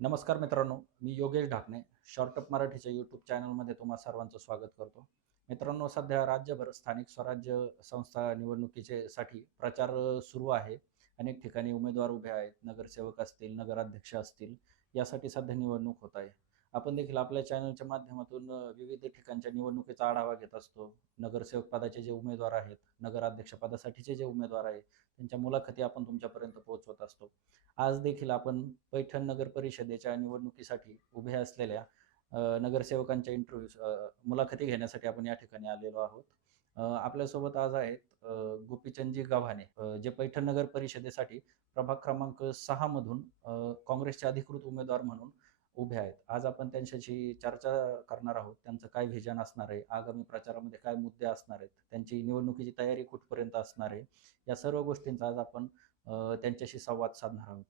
नमस्कार मित्रांनो, मी योगेश ढाकणे. शॉर्टअप मराठीच्या यूट्यूब चॅनलमध्ये तुम्हा सर्वांचं स्वागत करतो. मित्रांनो, सध्या राज्यभर स्थानिक स्वराज्य संस्था निवडणुकीचे साठी प्रचार सुरू आहे. अनेक ठिकाणी उमेदवार उभे आहेत. नगरसेवक असतील, नगराध्यक्ष असतील, यासाठी सध्या निवडणूक होत आहे. आपण देखील आपल्या चॅनलच्या माध्यमातून विविध ठिकाणच्या निवडणुकीचा आढावा घेत असतो. नगरसेवक पदाचे जे उमेदवार आहेत, नगराध्यक्ष पदासाठीचे जे उमेदवार आहेत, त्यांच्या मुलाखती आपण तुमच्यापर्यंत पोहोचवत असतो. आज देखील आपण पैठण नगर परिषदेच्या निवडणुकीसाठी उभे असलेल्या नगरसेवकांच्या मुलाखती घेण्यासाठी आपण या ठिकाणी आलेलो आहोत. आपल्यासोबत आज आहेत गोपीचंदजी गव्हाणे, जे पैठण नगर परिषदेसाठी प्रभाग क्रमांक 6 मधून काँग्रेसचे अधिकृत उमेदवार म्हणून उभे आहेत. आज आपण त्यांच्याशी चर्चा करणार आहोत. त्यांचं काय व्हिजन असणार आहे, आगामी प्रचारामध्ये काय मुद्दे असणार आहेत, त्यांची निवडणुकीची तयारी कुठपर्यंत असणार आहे, या सर्व गोष्टींचा आज आपण त्यांच्याशी संवाद साधणार आहोत.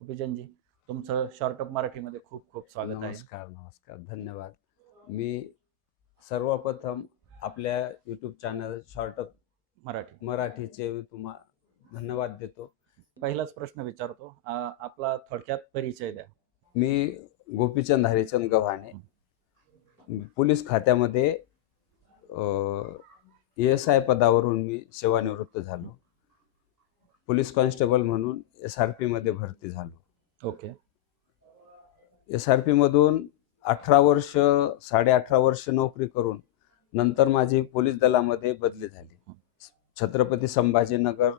गोपीचंदजी, तुमचं शॉर्टअप मराठीमध्ये खूप खूप स्वागत आहे. नमस्कार, नमस्कार. धन्यवाद. मी सर्वप्रथम आपल्या यूट्यूब चॅनल शॉर्टअप मराठीचे धन्यवाद देतो. पहिलाच प्रश्न विचारतो, आपला थोडक्यात परिचय द्या. मी गोपीचंद हरिचंद गव्हाणे, पोलीस खात्यामध्ये ASI पदावरून मी सेवानिवृत्त झालो. पोलीस कॉन्स्टेबल म्हणून SRP मध्ये भरती झालो. ओके. SRP मधून 18 वर्ष नोकरी करून नंतर माझी पोलीस दलामध्ये बदली झाली. छत्रपती संभाजीनगर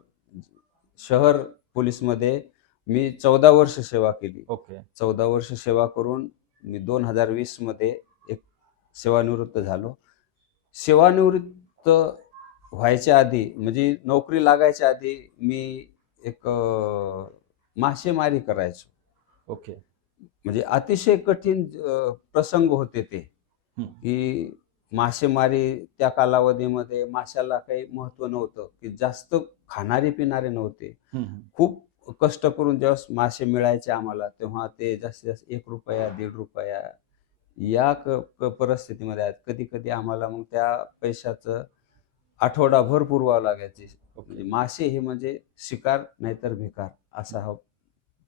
शहर पोलीसमध्ये मी 14 वर्ष सेवा केली. ओके. 14 वर्ष सेवा करून मी 2020 मध्ये एक सेवानिवृत्त झालो. सेवानिवृत्त व्हायच्या आधी, म्हणजे नोकरी लागायच्या आधी, मी एक मासेमारी करायचो. ओके. म्हणजे अतिशय कठीण प्रसंग होते ते, की मासेमारी त्या कालावधीमध्ये माशाला काही महत्व नव्हतं, की जास्त खाणारे पिणारे नव्हते. खूप कष्ट करून जेव्हा मासे मिळायचे आम्हाला, तेव्हा ते जास्तीत जास्त ₹1, ₹1.5 या परिस्थितीमध्ये आहेत. कधी कधी आम्हाला मग त्या पैशाचं आठवडाभर पुरवावं लागायचे. म्हणजे मासे हे म्हणजे शिकार नाहीतर भिकार, असा हा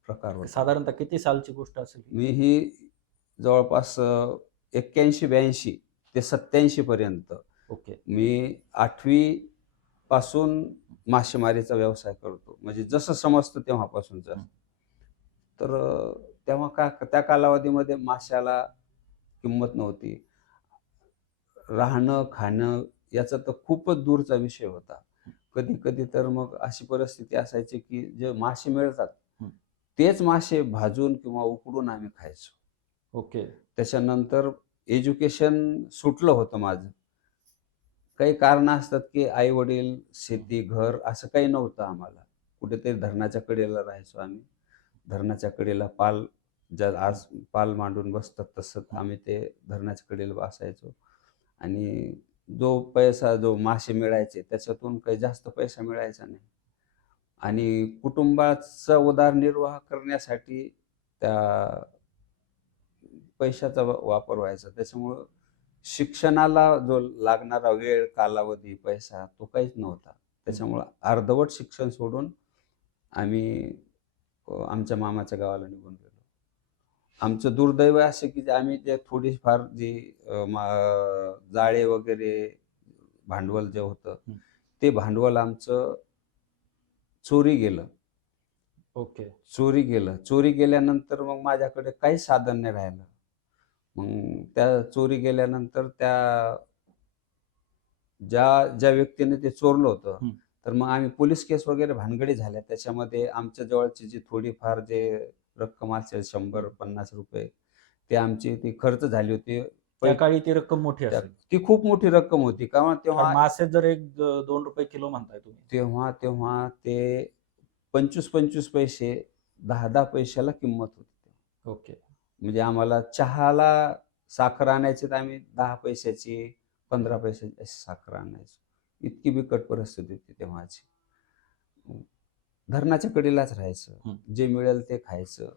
प्रकार होता. साधारणतः किती सालची गोष्ट असेल? मी ही जवळपास 81-82 ते 87 पर्यंत. ओके. मी 8वी पासून मासेमारीचा व्यवसाय करतो, म्हणजे जसं समजतं तेव्हापासूनचा. तर तेव्हा त्या कालावधीमध्ये माशाला किंमत नव्हती. राहणं खाणं याचा तर खूपच दूरचा विषय होता. कधी कधी तर मग अशी परिस्थिती असायची की जे मासे मिळतात तेच मासे भाजून किंवा उकडून आम्ही खायचो. ओके. त्याच्यानंतर एज्युकेशन सुटलं होतं माझं. काही कारण असतात की आई वडील, शेती, घर असं काही नव्हतं आम्हाला. कुठेतरी धरणाच्या कडेला राहायचो आम्ही. धरणाच्या कडेला आज पाल मांडून बसतात तसं आम्ही ते धरणाच्या कडेला बसायचो. आणि जो मासे मिळायचे त्याच्यातून काही जास्त पैसा मिळायचा नाही. आणि कुटुंबाचा उदरनिर्वाह करण्यासाठी त्या पैशाचा वापर व्हायचा. त्याच्यामुळं शिक्षणाला जो लागणारा वेळ, कालावधी, पैसा तो काहीच नव्हता. त्याच्यामुळं अर्धवट शिक्षण सोडून आम्ही आमच्या मामाच्या गावाला निघून गेलो. आमचं दुर्दैव असे की आम्ही ते थोडीफार जी जाळे वगैरे भांडवल जे होतं ते भांडवल आमचं चोरी गेलं. ओके. चोरी गेल्यानंतर मग माझ्याकडे काही साधन नाही राहिलं. मग त्या चोरी गेल्यानंतर ज्या व्यक्तीने ते चोरलं होतं, तर मग आम्ही पोलीस केस वगैरे भानगडी झाल्या. त्याच्यामध्ये आमच्या जवळची जी थोडीफार जे रक्कम असेल ₹100-50 ते आमची ती खर्च झाली होती. त्या काळी ती रक्कम मोठी असेल. ती खूप मोठी रक्कम होती. कारण तेव्हा मासे जर ₹2 किलो म्हणताय तुम्ही, तेव्हा ते 25-25 पैसे, 10-10 पैशाला किंमत होती. ओके. म्हणजे आम्हाला चहाला साखर आणायची तर आम्ही 10 पैशाची, 15 पैशाची अशी साखर आणायचो. इतकी बिकट परिस्थिती होती तेव्हाची. धरणाच्या कडेलाच राहायचं. जे मिळेल ते खायचं.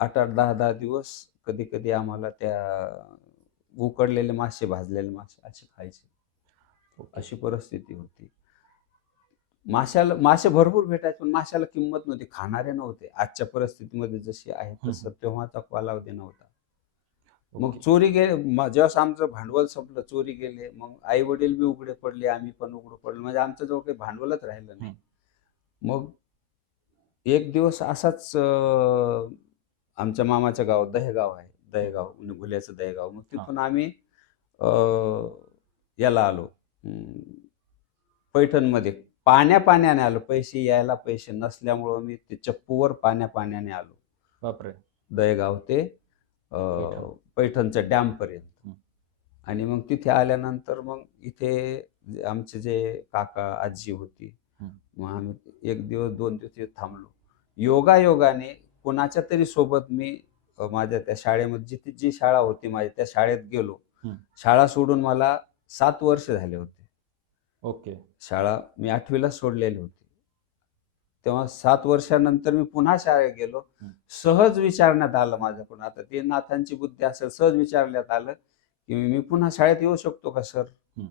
8-8, 10-10 दिवस कधी कधी आम्हाला त्या उकडलेले मासे, भाजलेले मासे असे खायचे. अशी परिस्थिती होती. मासे भरपूर भेटायचे, पण माशाला किंमत नव्हती, खाणारे नव्हते. आजच्या परिस्थितीमध्ये जशी आहे तसं तेव्हाचा कालावधी नव्हता. मग ओके. चोरी गेले, जेव्हा आमचं भांडवल संपलं, चोरी गेले, मग आई वडील बी उघडे पडले, आम्ही पण उघडं पडलो, म्हणजे आमच्या जवळ काही भांडवलच राहिलं नाही. मग एक दिवस असाच आमच्या मामाच्या गावात दहेगाव आहे, दहेगाव भुल्याचं दहेगाव. मग तिथून आम्ही अ, याला आलो, पैठणमध्ये. पाण्याने आलो, पैसे यायला पैसे नसल्यामुळं मी ते चप्पूवर पाण्याने आलो बापरे. दहेगाव ते पैठण. पैठणच्या डॅमपर्यंत. हं. आणि मग तिथे आल्यानंतर मग इथे आमचे जे काका आजी होती, हं. मग आम्ही 1 दिवस 2 दिवस तिथे थांबलो. योगायोगाने कोणाच्या तरी सोबत मी माझ्या त्या शाळेमध्ये जी शाळा होती माझी त्या शाळेत गेलो. हं. शाळा सोडून मला 7 वर्ष झाले होते. ओके. शाळा मी 8वीला सोडलेली होती. तेव्हा 7 वर्षानंतर मी पुन्हा शाळेत गेलो. हं. सहज विचारण्यात आलं माझ्याकडून, आता ते नाथांची बुद्धी असेल, सहज विचारण्यात आलं, की "मी पुन्हा शाळेत येऊ शकतो का सर?" हं.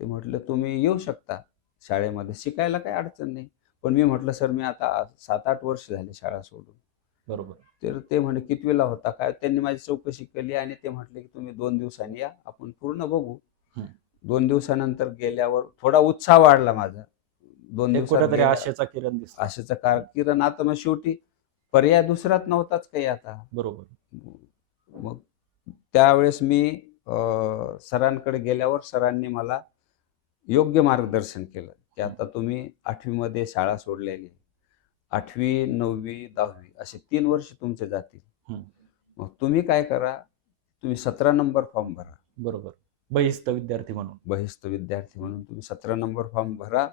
ते म्हटलं, "तुम्ही येऊ शकता शाळेमध्ये, शिकायला काही अडचण नाही." पण मी म्हटलं, "सर, मी आता 7-8 वर्ष झाली शाळा सोडून." बरोबर. तर ते म्हणे, "कितवीला होता काय?" त्यांनी माझी चौकशी केली आणि ते म्हटले, की "तुम्ही 2 दिवसांनी या, आपण पूर्ण बघू." हं. 2 दिवसानंतर गेल्यावर थोडा उत्साह वाढला माझा. 2 एक दिवसात कुठेतरी गेल्या आशेचा किरण दिसला. आशेचा किरण. आता मग शेवटी पर्याय दुसराच नव्हताच काही आता. बरोबर. मग त्यावेळेस मी सरांकडे गेल्यावर सरांनी मला योग्य मार्गदर्शन केलं, की आता तुम्ही 8वी मध्ये शाळा सोडलेली आहे. 8वी, 9वी, 10वी असे 3 वर्ष तुमचे जातील. हं. मग तुम्ही काय करा, तुम्ही 17 नंबर फॉर्म भरा. बरोबर. बहिस्थ विद्यार्थी म्हणून. बहिस्थ विद्यार्थी म्हणून तुम्ही 17 नंबर फॉर्म भरा.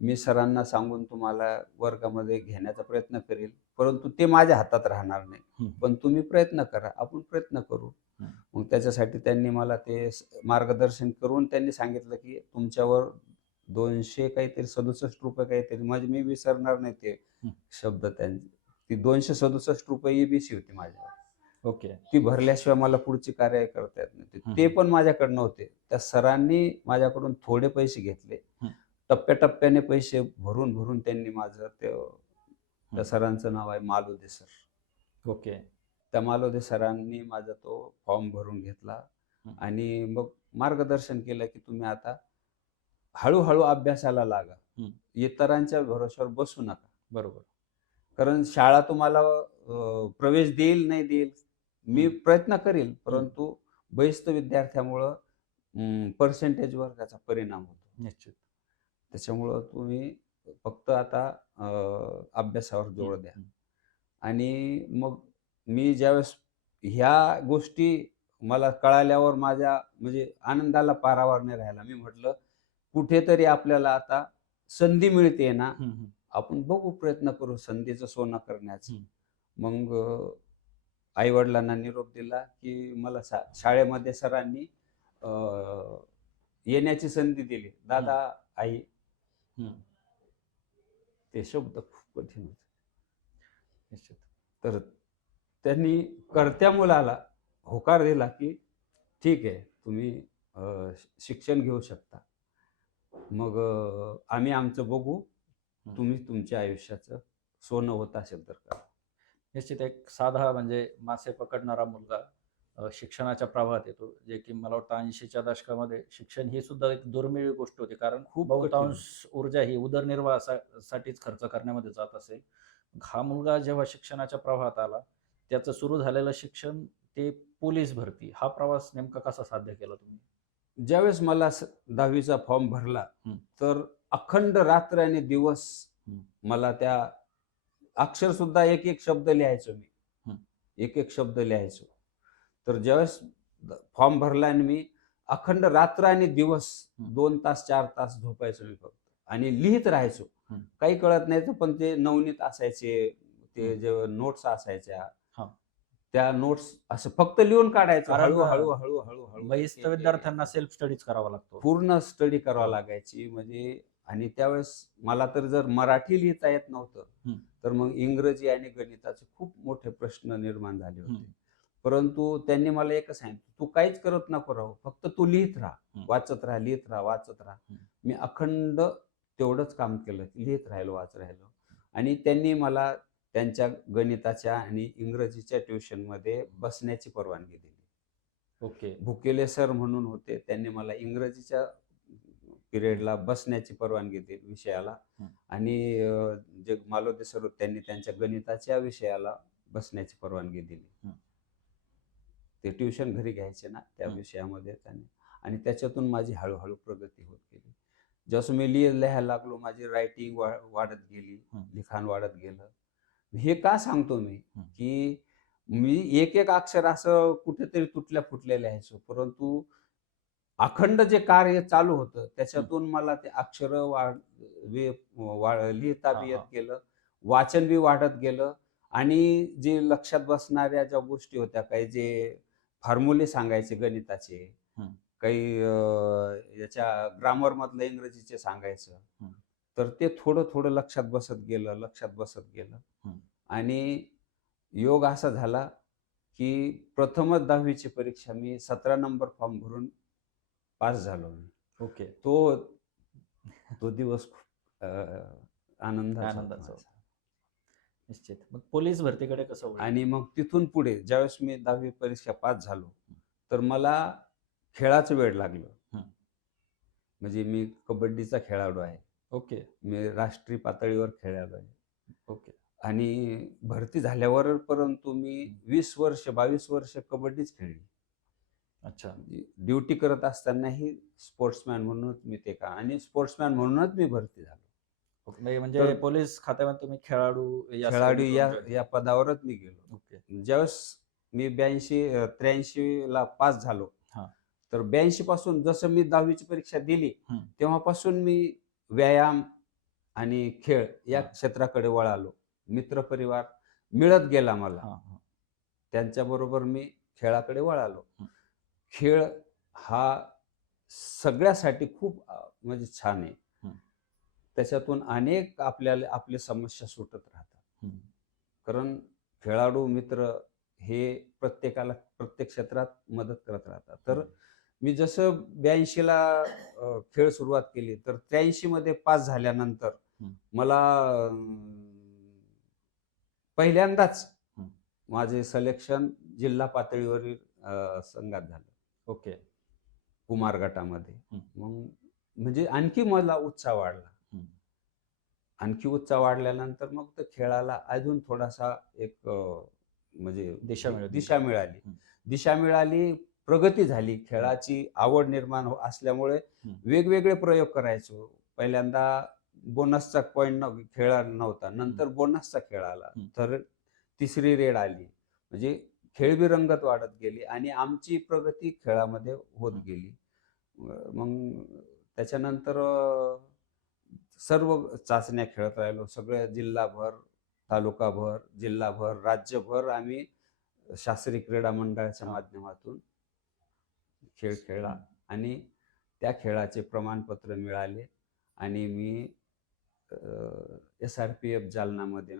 मी सरांना सांगून तुम्हाला वर्गामध्ये घेण्याचा प्रयत्न करेल, परंतु ते माझ्या हातात राहणार नाही. हं. पण तुम्ही प्रयत्न करा, आपण प्रयत्न करू. हं. मग त्याच्यासाठी त्यांनी मला ते मार्गदर्शन करून त्यांनी सांगितलं, की तुमच्यावर 200 काहीतरी ₹67 काहीतरी, म्हणजे मी विसरणार नाही ते हं. शब्द त्यांचे. ती ₹267 ईबीसी होती माझ्यावर. ओके. ती भरल्याशिवाय मला पुढची कार्यवाही करता येत नव्हती. हं. ते पण माझ्याकडे नव्हते. त्या सरांनी माझ्याकडून थोडे पैसे घेतले. हं. टप्प्याटप्प्याने पैसे भरून त्यांनी माझं त्या सरांचं नाव आहे मालोदे सर. ओके. त्या मालोदे सरांनी माझा तो फॉर्म भरून घेतला हं. आणि मग मार्गदर्शन केलं, की तुम्ही आता हळू अभ्यासाला लागा. हं. इतरांच्या भरोश्यावर बसू नका. बरोबर. कारण शाळा तुम्हाला प्रवेश देईल, नाही देईल, मी प्रयत्न करील, परंतु बहिस्थ विद्यार्थ्यामुळं पर्सेंटेजवर त्याचा परिणाम होतो. निश्चित. त्याच्यामुळं तुम्ही फक्त आता अभ्यासावर जोर द्या. आणि मग मी ज्यावेळेस ह्या गोष्टी मला कळाल्यावर माझ्या म्हणजे आनंदाला पारावार नाही राहिला. मी म्हटलं, कुठेतरी आपल्याला आता संधी मिळते ना, हं. हं. आपण बघू, प्रयत्न करू संधीचं सोनं करण्याचं. हं. मग आई-वडिलांना निरोप दिला, की मला शाळेमध्ये सरांनी अ, येण्याची संधी दिली. दादा, आई, हं. ते शब्द खूप कठीण होते. निश्चित. तर त्यांनी कर्त्या मुलाला होकार दिला, की ठीक आहे, तुम्ही शिक्षण घेऊ शकता. मग आम्ही आमचं बघू, तुम्ही तुमच्या आयुष्याचं सोनं होत असेल तर करा. निश्चित एक साधा म्हणजे मासे पकडणारा मुलगा शिक्षणाच्या प्रवाहात येतो, जे की मला वाटतं 80च्या दशकामध्ये शिक्षण ही सुद्धा एक दुर्मिळ गोष्ट होती. कारण खूप बहुतांश ऊर्जा ही उदरनिर्वाहासाठीच खर्च करण्यामध्ये जात असे. हा मुलगा जेव्हा शिक्षणाच्या प्रवाहात आला, त्याचं सुरू झालेलं शिक्षण ते पोलीस भरती. हा प्रवास नेमका कसा साध्य केला तुम्ही? ज्यावेळेस मला 10वीचा फॉर्म भरला, हं. तर अखंड रात्र आणि दिवस हं. मला त्या अक्षर सुद्धा एक शब्द लिहायचो मी. हं. एक शब्द लिहायचो. तर ज्यावेळेस फॉर्म भरला आणि मी अखंड रात्र आणि दिवस 2 तास 4 तास झोपायचो मी फक्त आणि लिहित राहायचो. काही कळत नाही, तर पण ते नवनीत असायचे, ते जे नोट्स असायच्या, हां. त्या नोट्स असं फक्त लिहून काढायचो. कारण हळू बहिस्थ विद्यार्थ्यांना सेल्फ स्टडीज करावा लागतो. पूर्ण स्टडी करावं लागायची. म्हणजे आणि त्यावेळेस मला तर जर मराठी लिहिता येत नव्हतं, तर मग इंग्रजी आणि गणिताचे खूप मोठे प्रश्न निर्माण झाले होते. परंतु त्यांनी मला एकच सांगितलं, तू काहीच करत नको राहू, फक्त तू लिहित राहा, वाचत राहा, लिहित राहा, वाचत राहा. मी अखंड तेवढंच काम केलं, लिहित राहिलो, वाचत राहिलो. आणि त्यांनी मला त्यांच्या गणिताच्या आणि इंग्रजीच्या ट्युशनमध्ये बसण्याची परवानगी दिली. ओके. भुकेले सर म्हणून होते, त्यांनी मला इंग्रजीच्या पिरियडला बसण्याची परवानगी दिली विषयाला. हं. आणि जे मालोदे सर होते त्यांनी त्यांच्या गणिताच्या विषयाला बसण्याची परवानगी दिली. हं. ते ट्युशन घरी घ्यायचे ना त्या हं. विषयामध्ये त्यांनी. आणि त्याच्यातून माझी हळूहळू प्रगती होत गेली. जसं मी लिहायला लागलो, माझी रायटिंग वाढत गेली, हं. लिखाण वाढत गेलं. हे का सांगतो मी, हं. की मी एक-एक अक्षर असं कुठेतरी तुटल्या-फुटल्या लिहायचो. परंतु अखंड जे कार्य चालू होतं, त्याच्यातून मला ते अक्षरं लिहिता हां, बी येत हां. गेलं, वाचन बी वाढत गेलं. आणि जे लक्षात बसणाऱ्या ज्या गोष्टी होत्या, काही जे फॉर्म्युले सांगायचे गणिताचे, हं. काही याच्या ग्रामरमधलं इंग्रजीचे सांगायचं. हं. तर ते थोडं-थोडं लक्षात बसत गेलं, लक्षात बसत गेलं. हं. आणि योग असा झाला, की प्रथमच 10वी ची परीक्षा मी 17 नंबर फॉर्म भरून पास झालो मी. ओके. तो तो दिवस खूप आनंदाचा होता आनंदाचं माझा. होतं. निश्चित. मग पोलीस भरतीकडे कसं वळलं? आणि मग तिथून पुढे ज्यावेळेस मी 10वी परीक्षा पास झालो, तर मला खेळाचं वेड लागलं. हं. म्हणजे मी कबड्डीचा खेळाडू आहे. ओके. मी राष्ट्रीय पातळीवर खेळाडू आहे. ओके. आणि भरती झाल्यावर परंतु मी 20 वर्ष, 22 वर्ष कबड्डीच खेळली. अच्छा. ड्युटी करत असतानाही स्पोर्ट्समॅन म्हणूनच मी ते का आणि स्पोर्ट्समॅन म्हणूनच मी भरती झालो. ओके. म्हणजे तर पोलीस खात्यामध्ये तुम्ही खेळाडू या खेळाडू श्रेणीकडून या जॉइन या पदावरच मी गेलो. ओके. ज्यावेळेस मी 83 ला पास झालो, हां. तर 82 पासून जसं मी 10वी ची परीक्षा दिली, हं. तेव्हापासून मी व्यायाम आणि खेळ या हां. क्षेत्राकडे वळालो. मित्रपरिवार मिळत गेला मला. हां, हां. त्यांच्याबरोबर मी खेळाकडे वळालो. हं. खेळ हा सगळ्यासाठी खूप म्हणजे छान आहे. हं. त्याच्यातून अनेक आपल्याला आपली समस्या सुटत राहतात. हं. कारण खेळाडू मित्र हे प्रत्येकाला प्रत्येक क्षेत्रात मदत करत राहतात. तर मी जसं 82 ला खेळ सुरुवात केली, तर 83 मध्ये पास झाल्यानंतर हं. मला पहिल्यांदाच हं. माझे सिलेक्शन जिल्हा पातळीवरील संघात झालं. ओके. कुमार गटामध्ये. हं. मग म्हणजे आणखी मला उत्साह वाढला. हं. आणखी उत्साह वाढल्यानंतर मग त्या खेळाला अजून थोडासा एक म्हणजे दिशा मिळाली. दिशा मिळाली. हं. दिशा मिळाली, प्रगती झाली. खेळाची आवड निर्माण असल्यामुळे हं. वेगवेगळे प्रयोग करायचो. पहिल्यांदा बोनसचा पॉइंट खेळ नव्हता. नंतर बोनसचा खेळ आला. हं. तर तिसरी रेड आली. म्हणजे खेळ बी रंगत वाढत गेली आणि आमची प्रगती खेळामध्ये होत गेली. मग त्याच्यानंतर सर्व चाचण्या खेळत राहिलो. सगळ्या जिल्हाभर, तालुकाभर, जिल्हाभर, राज्यभर आम्ही शास्त्रीय क्रीडा मंडळाच्या हां. माध्यमातून खेळ खेळला आणि त्या खेळाचे प्रमाणपत्र मिळाले आणि मी SRPF जालनामध्ये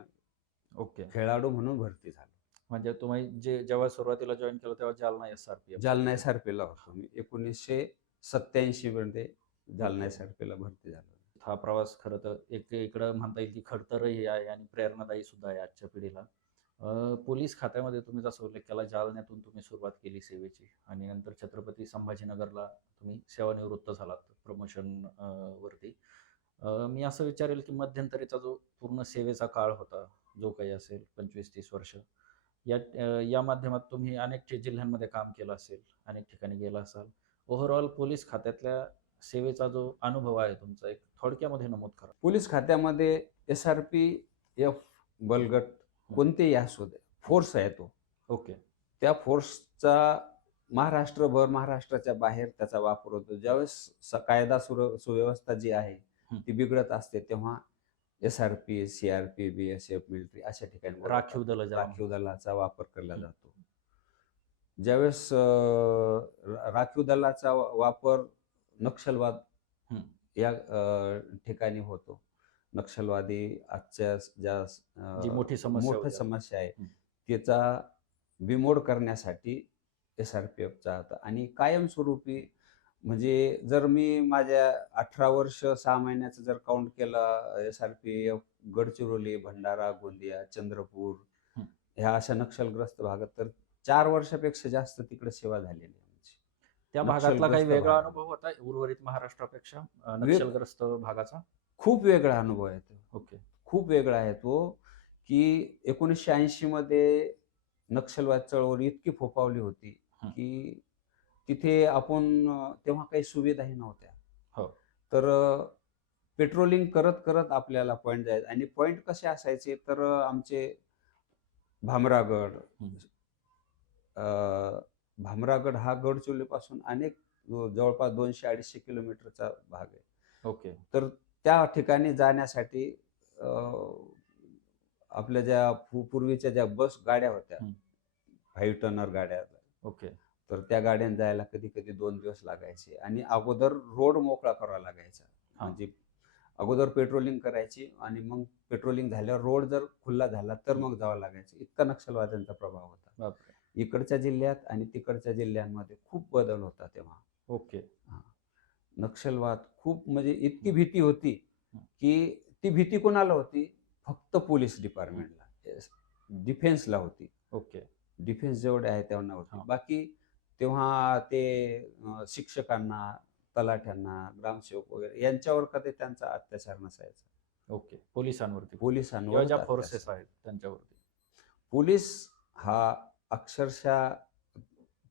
ओके. खेळाडू म्हणून भरती झालो. म्हणजे तुम्ही जेव्हा सुरुवातीला जॉइन केलं तेव्हा जालना एस-आर-पी-एफ. जालना SRPला होतो मी. 1987 मध्ये जालना ओके. SRPला भरती झालो. हा प्रवास खरं तर इकडं म्हणता येईल की खडतरही आहे आणि प्रेरणादायी सुद्धा आहे आजच्या पिढीला. पोलीस खात्यामध्ये तुम्ही जसं उल्लेख केला जालन्यातून तुम्ही सुरुवात केली सेवेची आणि नंतर छत्रपती संभाजीनगरला तुम्ही सेवानिवृत्त झालात प्रमोशन वरती. मी असं विचारेल की मध्यंतरीचा जो पूर्ण सेवेचा काळ होता, जो काही असेल 25-30 वर्ष, या माध्यमात तुम्ही अनेक जिल्ह्यांमध्ये काम केलं असेल, अनेक ठिकाणी गेला असाल. ओव्हरऑल पोलीस खात्यातल्या सेवेचा जो अनुभव आहे तुमचा, एक थोडक्यामध्ये नमूद करा. पोलीस खात्यामध्ये SRPF बलगट कोणतेही असू दे, फोर्स आहे तो. ओके. त्या फोर्सचा महाराष्ट्राच्या बाहेर त्याचा वापर होतो. ज्यावेळेस कायदा सुव्यवस्था जी आहे ती बिघडत असते, तेव्हा SRP, CRP, BSF, मिलिटरी अशा ठिकाणी राखीव दलं ज्याला राखीव दलाचा वापर केला जातो. ज्यावेळेस राखीव दलाचा वापर नक्षलवाद हं. या ठिकाणी होतो. नक्षलवादी आजच्या ज्या जी मोठी समस्या मोठी होती. समस्या आहे, हं. त्याचा बिमोड करण्यासाठी SRPFचा होता आणि कायमस्वरूपी म्हणजे जर मी माझ्या 18 वर्ष 6 महिन्याचं जर काउंट केलं, SRPF गडचिरोली, भंडारा, गोंदिया, चंद्रपूर हं. ह्या अशा नक्षलग्रस्त भागात तर 4 वर्षापेक्षा जास्त तिकडे सेवा झालेली आहे आमची. त्या भागातला काही नक्षलग्रस्त वेगळा भागात अनुभव होता उर्वरित महाराष्ट्रापेक्षा वेग नक्षलग्रस्त भागाचा? खूप वेगळा अनुभव आहे तो. ओके. खूप वेगळा आहे तो, की 1980 मध्ये नक्षलवाद चळवळ इतकी फोफावली होती, हं. की तिथे आपण तेव्हा काही सुविधाही नव्हत्या. हो. तर पेट्रोलिंग करत आपल्याला पॉइंट जायचं आणि पॉइंट कसे असायचे तर आमचे भामरागड, हं. भामरागड हा गडचिरोलीपासून अनेक जवळपास 200-250 किलोमीटरचा भाग आहे. ओके. तर त्या ठिकाणी जाण्यासाठी अ, आपल्या ज्या पूर्वीच्या ज्या बस गाड्या होत्या, हं. 5 टनर गाड्या, ओके. तर त्या गाड्याने जायला कधी-कधी 2 दिवस लागायचे आणि अगोदर रोड मोकळा करावा लागायचा. हां. म्हणजे अगोदर पेट्रोलिंग करायची आणि मग पेट्रोलिंग झाल्यावर रोड जर खुला झाला तर मग जावं लागायचं. इतका नक्षलवाद्यांचा प्रभाव होता. बापरे! इकडच्या जिल्ह्यात आणि तिकडच्या जिल्ह्यांमध्ये खूप बदल होता तेव्हा. ओके. हां. नक्षलवाद खूप म्हणजे इतकी भीती होती, हं. की ती भीती कोणाला होती? फक्त पोलीस हं. डिपार्टमेंटला, डिफेन्सला होती. ओके. डिफेन्स जेवढे आहे त्यांना होती. हां. बाकी तेव्हा ते शिक्षकांना, तलाठ्यांना, ग्रामसेवक वगैरे यांच्यावर कधी त्यांचा अत्याचार नसायचा. ओके. पोलिसांवरती फक्त किंवा पोलिसांवरच ज्या फोर्सेस अत्याचार. आहेत त्यांच्यावरती. पोलीस हा अक्षरशः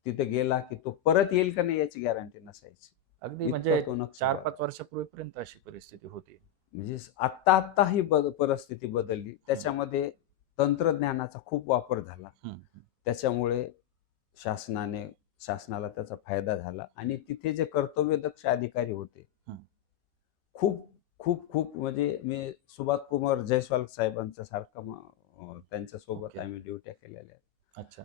तिथे गेला, की तो परत येईल का नाही याची गॅरंटी नसायची. अगदी इतका म्हणजे तो नक्षलवाद. 4-5 वर्षापूर्वीपर्यंत अशी परिस्थिती होती. म्हणजे आत्ता ही परिस्थिती बदलली. हं. त्याच्यामध्ये तंत्रज्ञानाचा खूप वापर झाला. हं. हं. त्याच्यामुळे शासनाला त्याचा फायदा झाला आणि तिथे जे कर्तव्यदक्ष अधिकारी होते, हं. खूप, खूप म्हणजे मी सुभाष कुमार जयस्वाल साहेबांच्या सारखं त्यांच्यासोबत ओके. आम्ही ड्युट्या केलेल्या आहेत. अच्छा.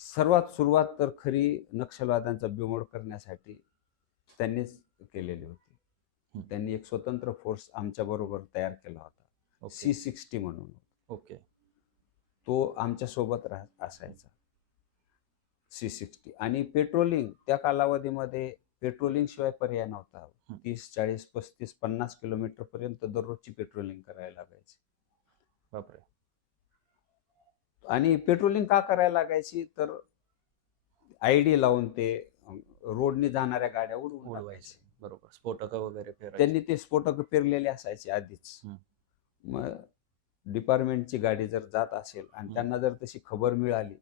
सर्वात सुरुवात तर खरी नक्षलवाद्यांचा बिमोड करण्यासाठी त्यांनीच केलेली होती. हं. त्यांनी एक स्वतंत्र फोर्स आमच्याबरोबर तयार केला होता. ओके. C60 म्हणून. ओके. तो आमच्यासोबत असायचा. C60 आणि पेट्रोलिंग त्या कालावधीमध्ये पेट्रोलिंग शिवाय पर्याय नव्हता. हं. 30, 40, 35, 50 किलोमीटरपर्यंत दररोजची पेट्रोलिंग करायला लागायची. बापरे! आणि पेट्रोलिंग का करायला लागायची तर आयडी लावून ते रोडने जाणाऱ्या गाड्या उडवून उडवायचे. टाकायचे. बरोबर. स्फोटकं वगैरे पेरायचे. त्यांनी ते स्फोटक पेरलेले असायचे आधीच. हं. मग डिपार्टमेंटची गाडी जर जात असेल आणि हं. त्यांना जर तशी खबर मिळाली,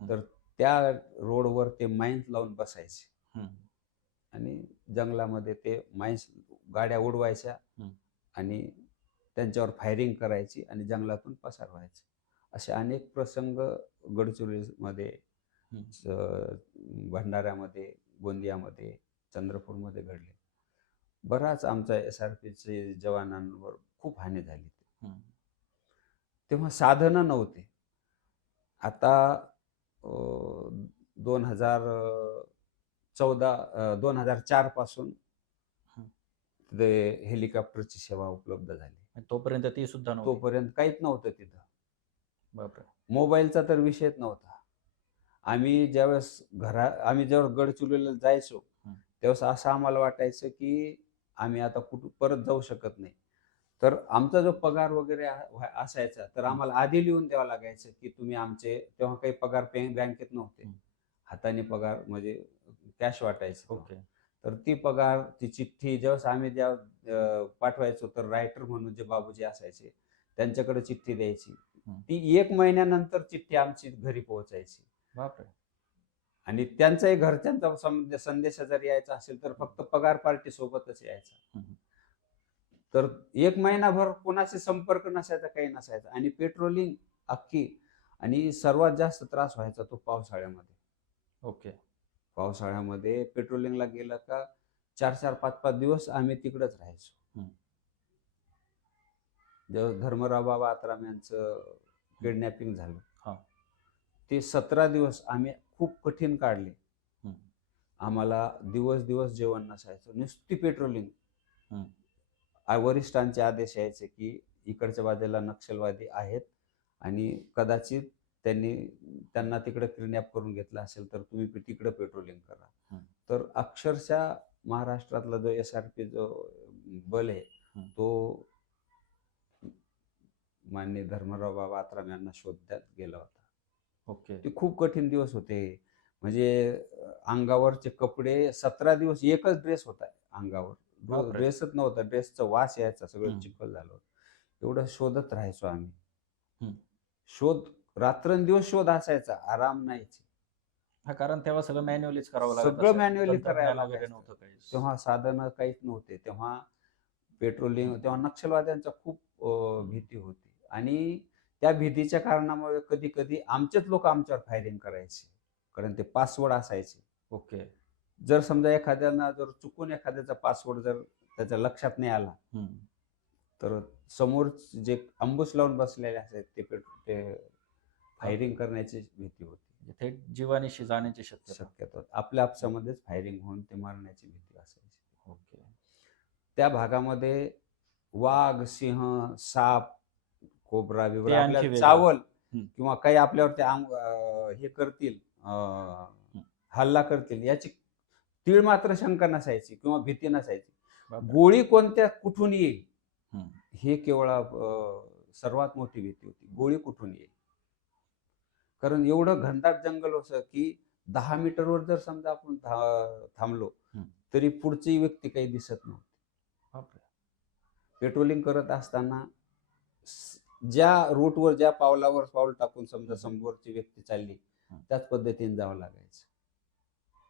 हं. तर त्या रोडवर ते माईन्स लावून बसायचे हं. आणि जंगलामध्ये ते माईन्स गाड्या उडवायच्या हं. आणि त्यांच्यावर फायरिंग करायची आणि जंगलातून पसार व्हायचे. असे अनेक प्रसंग गडचिरोलीमध्ये, हं. भंडाऱ्यामध्ये, गोंदियामध्ये, चंद्रपूरमध्ये घडले. बराच आमचा SRPचे जवानांवर खूप हानी झाली. हं. तेव्हा साधनं नव्हते. आता 2004 पासून हं. तिथे हेलिकॉप्टरची सेवा उपलब्ध झाली. आणि तोपर्यंत ती सुद्धा नव्हती. तोपर्यंत काहीच नव्हतं तिथं. बापरे! मोबाईलचा तर विषयच नव्हता. आम्ही जेव्हा गडचिरोलीला जायचो, हं. त्यावेळेस असं आम्हाला वाटायचं, की आम्ही आता कुठं परत जाऊ शकत नाही. तर आमचा जो पगार वगैरे असायचा, तर हं. आम्हाला आधी लिहून द्यावं लागायचं, की तुम्ही आमचे तेव्हा काही पगार बँकेत नव्हते. हं. हाताने पगार म्हणजे कॅश वाटायची तेव्हा. ओके. तर ती चिठ्ठी पाठवायचो, तर रायटर म्हणून जे बाबूजी असायचे, त्यांच्याकडे चिठ्ठी द्यायची. हं. ती 1 महिन्यानंतर चिठ्ठी आमची घरी पोहोचायची. बापरे! आणि त्यांचाही घरच्यांचा संदेश जर यायचा असेल, तर फक्त पगार पार्टी सोबतच यायचा. हं. हं. तर 1 महिनाभर कोणाशी संपर्क नसायचा, काही नसायचा आणि पेट्रोलिंग अख्खी आणि सर्वात जास्त त्रास व्हायचा तो पावसाळ्यामध्ये. ओके. पावसाळ्यामध्ये पेट्रोलिंगला गेलं का 4-4, 5-5 दिवस आम्ही तिकडंच राहायचो. हं. जेव्हा धर्मराव बाबा आत्राम यांचं हं. किडनॅपिंग झालं, हां. ते 17 दिवस आम्ही खूप कठीण काढले. हं. आम्हाला दिवस जेवण नसायचं. नुसती पेट्रोलिंग. हं. वरिष्ठांचे आदेश यायचे, की इकडच्या बाजूला नक्षलवादी आहेत आणि कदाचित त्यांना तिकडे किडनॅप करून घेतलं असेल, तर तुम्ही तिकडे पेट्रोलिंग करा. हं. तर अक्षरशः महाराष्ट्रातला जो SRP जो बल आहे तो माननीय धर्मराव बाबा आत्राम यांना शोधण्यात गेला होता. ओके. ते खूप कठीण दिवस होते. म्हणजे अंगावरचे कपडे 17 दिवस एकच ड्रेस होता अंगावर. बापरे! ड्रेसच नव्हता. ड्रेसचा वास यायचा, सगळं हं. चिखल झालं होतं. एवढं शोधत राहायचो आम्ही. हं. शोध रात्रंदिवस शोध असायचा, आराम नाहीच. हां, कारण तेव्हा सगळं मॅन्युअलीच करावं लागत सगळं असेल. मॅन्युअली करायला तंत्रज्ञान वगैरे लागायचं. नव्हतं काहीच. तेव्हा साधनं काहीच नव्हते. तेव्हा पेट्रोलिंग, तेव्हा नक्षलवाद्यांचा खूप भीती होती आणि त्या भीतीच्या कारणामुळे कधी-कधी आमचेच लोक आमच्यावर फायरिंग करायचे. कारण ते पासवर्ड असायचे. ओके. जर समजा एखाद्यानं जर चुकून एखाद्याचा पासवर्ड जर त्याच्या लक्षात नाही आला, हं. तर समोर जे अंबुश लावून बसलेले असायचे ते फायरिंग करण्याची भीती होती. म्हणजे थेट जीवानिशी जाण्याची शक्यता. शक्यतो आपल्या आपसामध्येच फायरिंग होऊन ते मारण्याची भीती असायची. ओके. त्या भागामध्ये वाघ, सिंह, साप, कोबरा-बिबरा ते आणखी आपल्याला वेगळं. चावल हं. किंवा काही आपल्यावरती हे करतील, हल्ला करतील याची तीळ मात्र शंका नसायची किंवा भीती नसायची. बापरे! गोळी कोणत्या कुठून येईल हं. हे केवळ सर्वात मोठी भीती होती. गोळी कुठून येईल? कारण एवढं घनदाट जंगल होतं की 10 मीटरवर जर समजा आपण थांबलो तरी पुढची व्यक्ती काही दिसत नव्हती. बापरे! पेट्रोलिंग करत असताना ज्या रूटवर, ज्या पावलावर पाऊल टाकून समजा समोरची व्यक्ती चालली त्याच पद्धतीने जावं लागायचं.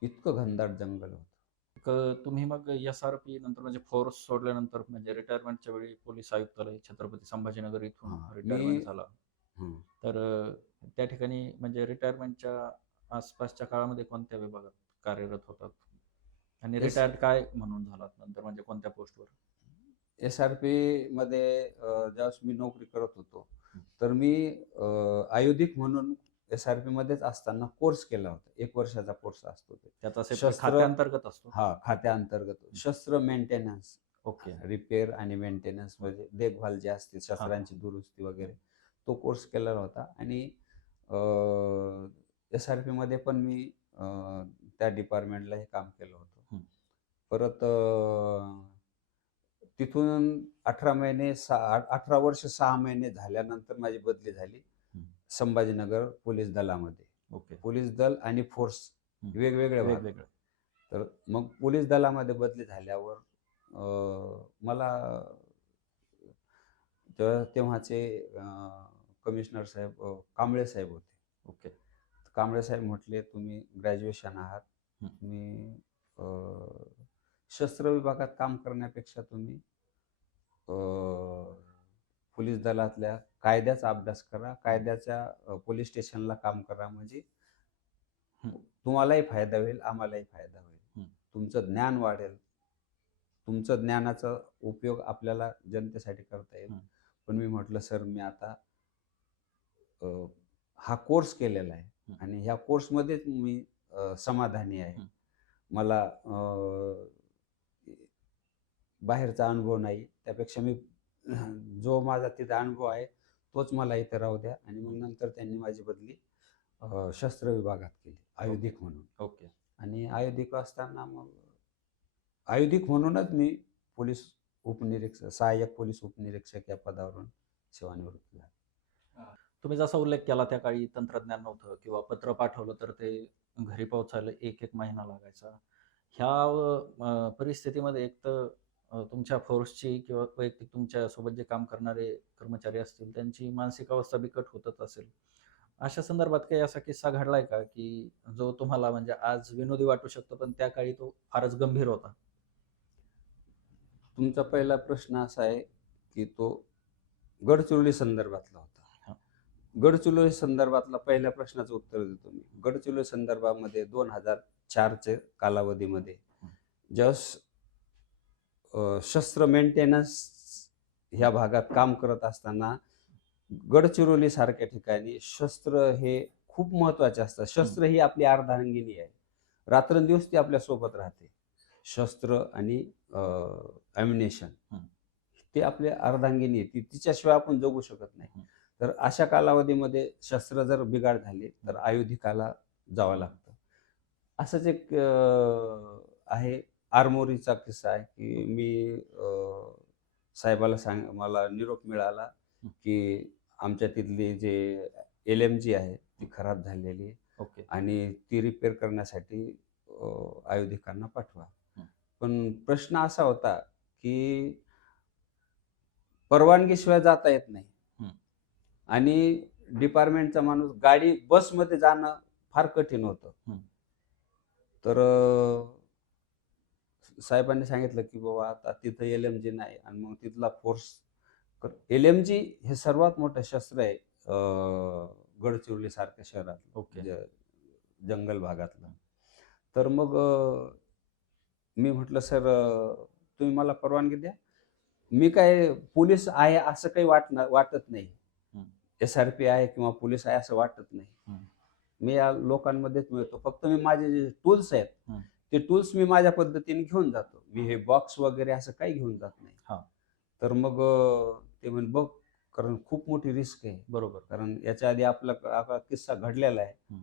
इतकं घनदाट जंगल होतं. तुम्ही मग SRP नंतर म्हणजे फोर्स सोडल्यानंतर म्हणजे रिटायरमेंटच्या वेळी पोलीस आयुक्तालय छत्रपती संभाजीनगर इथून रिटायरमेंट झाला. तर त्या ठिकाणी म्हणजे रिटायरमेंटच्या आसपासच्या काळामध्ये कोणत्या विभागात कार्यरत होतात आणि रिटायर्ड काय म्हणून झालात नंतर, म्हणजे कोणत्या पोस्टवर? SRP मध्ये ज्यावेळेस मी नोकरी करत होतो तर मी आयुधिक म्हणून SRP मध्येच असताना कोर्स केला होता. 1 वर्षाचा कोर्स असतो ते. त्याचा खात्याअंतर्गत असतो. हा, खात्याअंतर्गत शस्त्र मेंटेनन्स. ओके. रिपेअर आणि मेंटेनन्स म्हणजे देखभाल जे असते शस्त्रांची दुरुस्ती वगैरे, तो कोर्स केलेला होता. आणि SRP मध्ये पण मी त्या डिपार्टमेंटला हे काम केलं होतं. परत तिथून 18 वर्ष 6 महिने झाल्यानंतर माझी बदली झाली संभाजीनगर पोलीस दलामध्ये. ओके. पोलीस दल आणि फोर्स वेगवेगळे. तर मग पोलीस दलामध्ये बदली झाल्यावर मला तेव्हाचे कमिशनर साहेब कांबळे साहेब होते. ओके. कांबळे साहेब म्हटले, तुम्ही ग्रॅज्युएशन आहात, तुम्ही शस्त्र विभागात काम करण्यापेक्षा तुम्ही पोलीस दलातल्या कायद्याचा अभ्यास करा, कायद्याच्या पोलीस स्टेशनला काम करा, म्हणजे तुम्हालाही फायदा होईल, आम्हालाही फायदा होईल, तुमचं ज्ञान वाढेल, तुमचं ज्ञानाचा उपयोग आपल्याला जनतेसाठी करता येईल. पण मी म्हटलं, सर मी आता हा कोर्स केलेला आहे आणि ह्या कोर्समध्येच मी समाधानी आहे. मला बाहेरचा अनुभव नाही, त्यापेक्षा मी जो माझा तिथे अनुभव आहे तोच मला इथे राहू द्या. आणि मग नंतर त्यांनी माझी बदली शस्त्र विभागात केली, आयुधिक म्हणून. ओके. आणि आयुधिक असताना मग आयुधिक म्हणूनच मी पोलीस उपनिरीक्षक, सहाय्यक पोलीस उपनिरीक्षक या पदावरून सेवानिवृत्त झालो. तुम्ही जसा उल्लेख केला त्या काळी तंत्रज्ञान नव्हतं किंवा पत्र पाठवलं तर ते घरी पोहोचायला 1-1 महिना लागायचा. ह्या परिस्थितीमध्ये एक तर तुमच्या फोर्सची किंवा वैयक्तिक तुमच्यासोबत जे काम करणारे कर्मचारी असतील त्यांची मानसिक अवस्था बिकट होतच असेल. अशा संदर्भात काही असा किस्सा घडलाय का की जो तुम्हाला म्हणजे आज विनोदी वाटू शकतो पण त्या काळी तो फारच गंभीर होता? तुमचा पहिला प्रश्न असा आहे की तो गडचिरोली संदर्भातला होता. गडचिरोली संदर्भातला पहिल्या प्रश्नाचं उत्तर देतो मी. गडचिरोली संदर्भामध्ये 2004च्या कालावधीमध्ये ज्यावेळेस शस्त्र मेंटेनन्स ह्या भागात काम करत असताना गडचिरोली सारख्या ठिकाणी शस्त्र हे खूप महत्वाचे असतात. शस्त्र ही आपली अर्धांगिनी आहे, रात्रंदिवस ती आपल्या सोबत राहते. शस्त्र आणि ॲम्युनेशन ते आपल्या अर्धांगिनी आहे, तिच्याशिवाय आपण जगू शकत नाही. तर अशा कालावधीमध्ये शस्त्र जर बिघाड झाले तर आयुधिकाला जावं लागतं. असंच एक आहे, आरमोरीचा किस्सा आहे, की मी साहेबाला मला निरोप मिळाला, हं. की आमच्या तिथली जे LMG आहे ती खराब झालेली आहे ओके. आणि ती रिपेअर करण्यासाठी आयोधिकांना पाठवा. हं. पण प्रश्न असा होता, की परवानगीशिवाय जाता येत नाही हं. आणि डिपार्टमेंटचा माणूस बसमध्ये जाणं फार कठीण होतं. हं. तर साहेबांनी सांगितलं, की बाबा आता तिथं LMG नाही आणि मग तिथला फोर्स LMG हे सर्वात मोठं शस्त्र आहे गडचिरोलीसारख्या शहरात, ओके. जंगल भागातलं. तर मग मी म्हटलं, "सर तुम्ही मला परवानगी द्या." मी काय पोलीस आहे असं काही वाटत नाही. हं. SRP आहे किंवा पोलीस आहे असं वाटत नाही. हं. मी या लोकांमध्येच मिळतो. फक्त मी माझे जे टूल्स आहेत, हं. ते टूल्स मी माझ्या पद्धतीने घेऊन जातो. मी हे बॉक्स वगैरे असं काही घेऊन जात नाही. हां. तर मग ते म्हणे, "बघ, कारण खूप मोठी रिस्क आहे." बरोबर. कारण याच्या आधी आपला किस्सा घडलेला आहे, हं.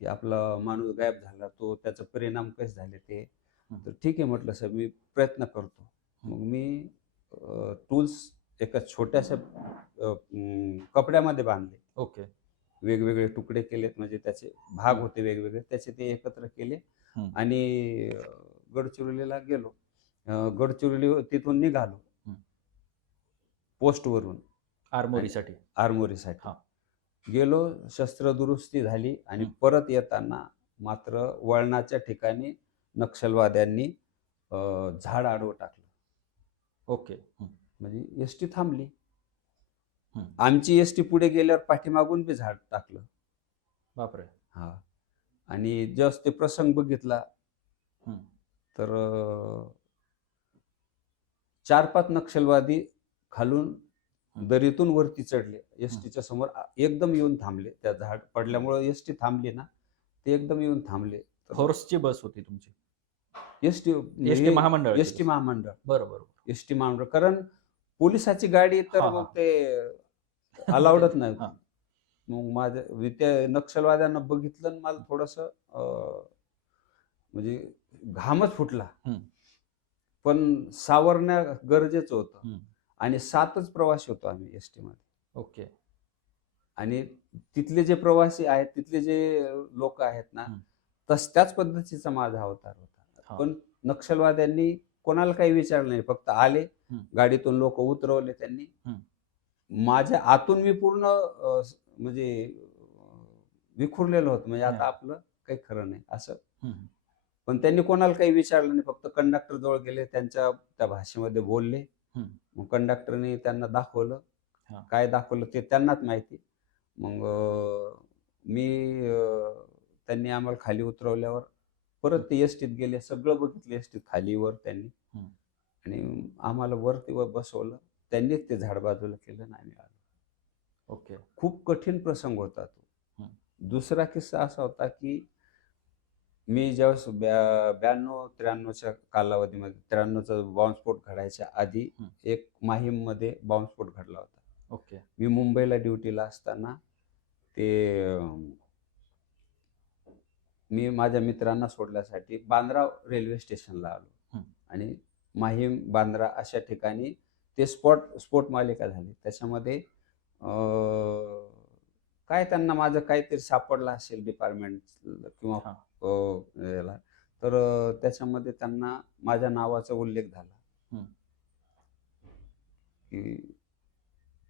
की आपला माणूस गायब झाला. त्याचे परिणाम कसे झाले ते. हं. तर ठीक आहे म्हटलं, "सर, मी प्रयत्न करतो." हं. मग मी टूल्स एका छोट्याशा कपड्यामध्ये बांधले. ओके. वेगवेगळे तुकडे केलेत, म्हणजे त्याचे भाग हं. होते वेगवेगळे, त्याचे ते एकत्र केले हं. आणि गडचिरोलीला गेलो. गडचिरोली तिथून निघालो हं. पोस्टवरून आर्मोरीसाठी. आर्मोरीसाठी. हां. गेलो, शस्त्र दुरुस्ती झाली आणि हं. परत येताना मात्र वळणाच्या ठिकाणी नक्षलवाद्यांनी झाड आडवं टाकलं. ओके. हं. म्हणजे एसटी थांबली. हं. आमची एसटी पुढे गेल्यावर पाठीमागून बी झाड टाकलं. बापरे! हां. आणि जस्ट ते प्रसंग बघितला हं. तर 4-5 नक्षलवादी खालून हं. दरीतून वरती चढले. हं. एसटीच्या समोर एकदम येऊन थांबले. त्या झाड पडल्यामुळे एसटी थांबली ना, ते एकदम येऊन थांबले. तर फोर्सची बस होती तुमची. एसटी एसटी हे महामंडळाची एसटी बस. महामंडळ. बरं, बरोबर. एसटी महामंडळ. कारण पोलिसाची गाडी तर हां, मग हां. ते ते अलाउडच नाही हां. होती. मग त्या नक्षलवाद्यांना बघितलं आणि मला थोडंसं म्हणजे घामच फुटला. हं. पण सावरणं गरजेचं होतं. हं. आणि 7च प्रवासी होतो आम्ही एसटीमध्ये. ओके. आणि तिथले जे प्रवासी आहेत, तिथले जे लोकं आहेत ना, हं. त्याच पद्धतीचा माझा अवतार होता. हां. पण नक्षलवाद्यांनी कोणाला काही विचारलं नाही. फक्त आले, हं. गाडीतून लोकं उतरवले त्यांनी. हं. माझ्या आतून मी पूर्ण म्हणजे विखुरलेलो होतो. म्हणजे आता नाही. आपलं काही खरं नाही असं. हं. पण त्यांनी कोणाला काही विचारलं नाही. फक्त कंडक्टर जवळ गेले, त्यांच्या त्या भाषेमध्ये बोलले. हं. मग कंडक्टरने त्यांना दाखवलं. हां. काय दाखवलं ते त्यांनाच माहिती. मग मी त्यांनी आम्हाला खाली उतरवल्यावर परत ते एसटीत गेले. सगळं बघितलं एसटीत खाली-वर त्यांनी हं. आणि आम्हाला वर बसवलं. त्यांनीच ते झाड बाजूला केलं आणि आम्ही आलो. ओके. खूप कठीण प्रसंग होता तो. हं. दुसरा किस्सा असा होता, की मी ज्यावेळेस 92-93च्या कालावधीमध्ये 93चा बॉम्बस्फोट घडायच्या आधी हं. एक माहीममध्ये बॉम्बस्फोट घडला होता. ओके. मी मुंबईला ड्युटीला असताना ते मी माझ्या मित्रांना सोडण्यासाठी बांद्रा रेल्वे स्टेशनला आलो हं. आणि माहीम, बांद्रा अशा ठिकाणी ते स्फोट मालिका झाली. त्याच्यामध्ये काय त्यांना माझं काहीतरी सापडलं असेल डिपार्टमेंट किंवा हां. याला. तर त्याच्यामध्ये त्यांना माझ्या नावाचा उल्लेख झाला, हं. की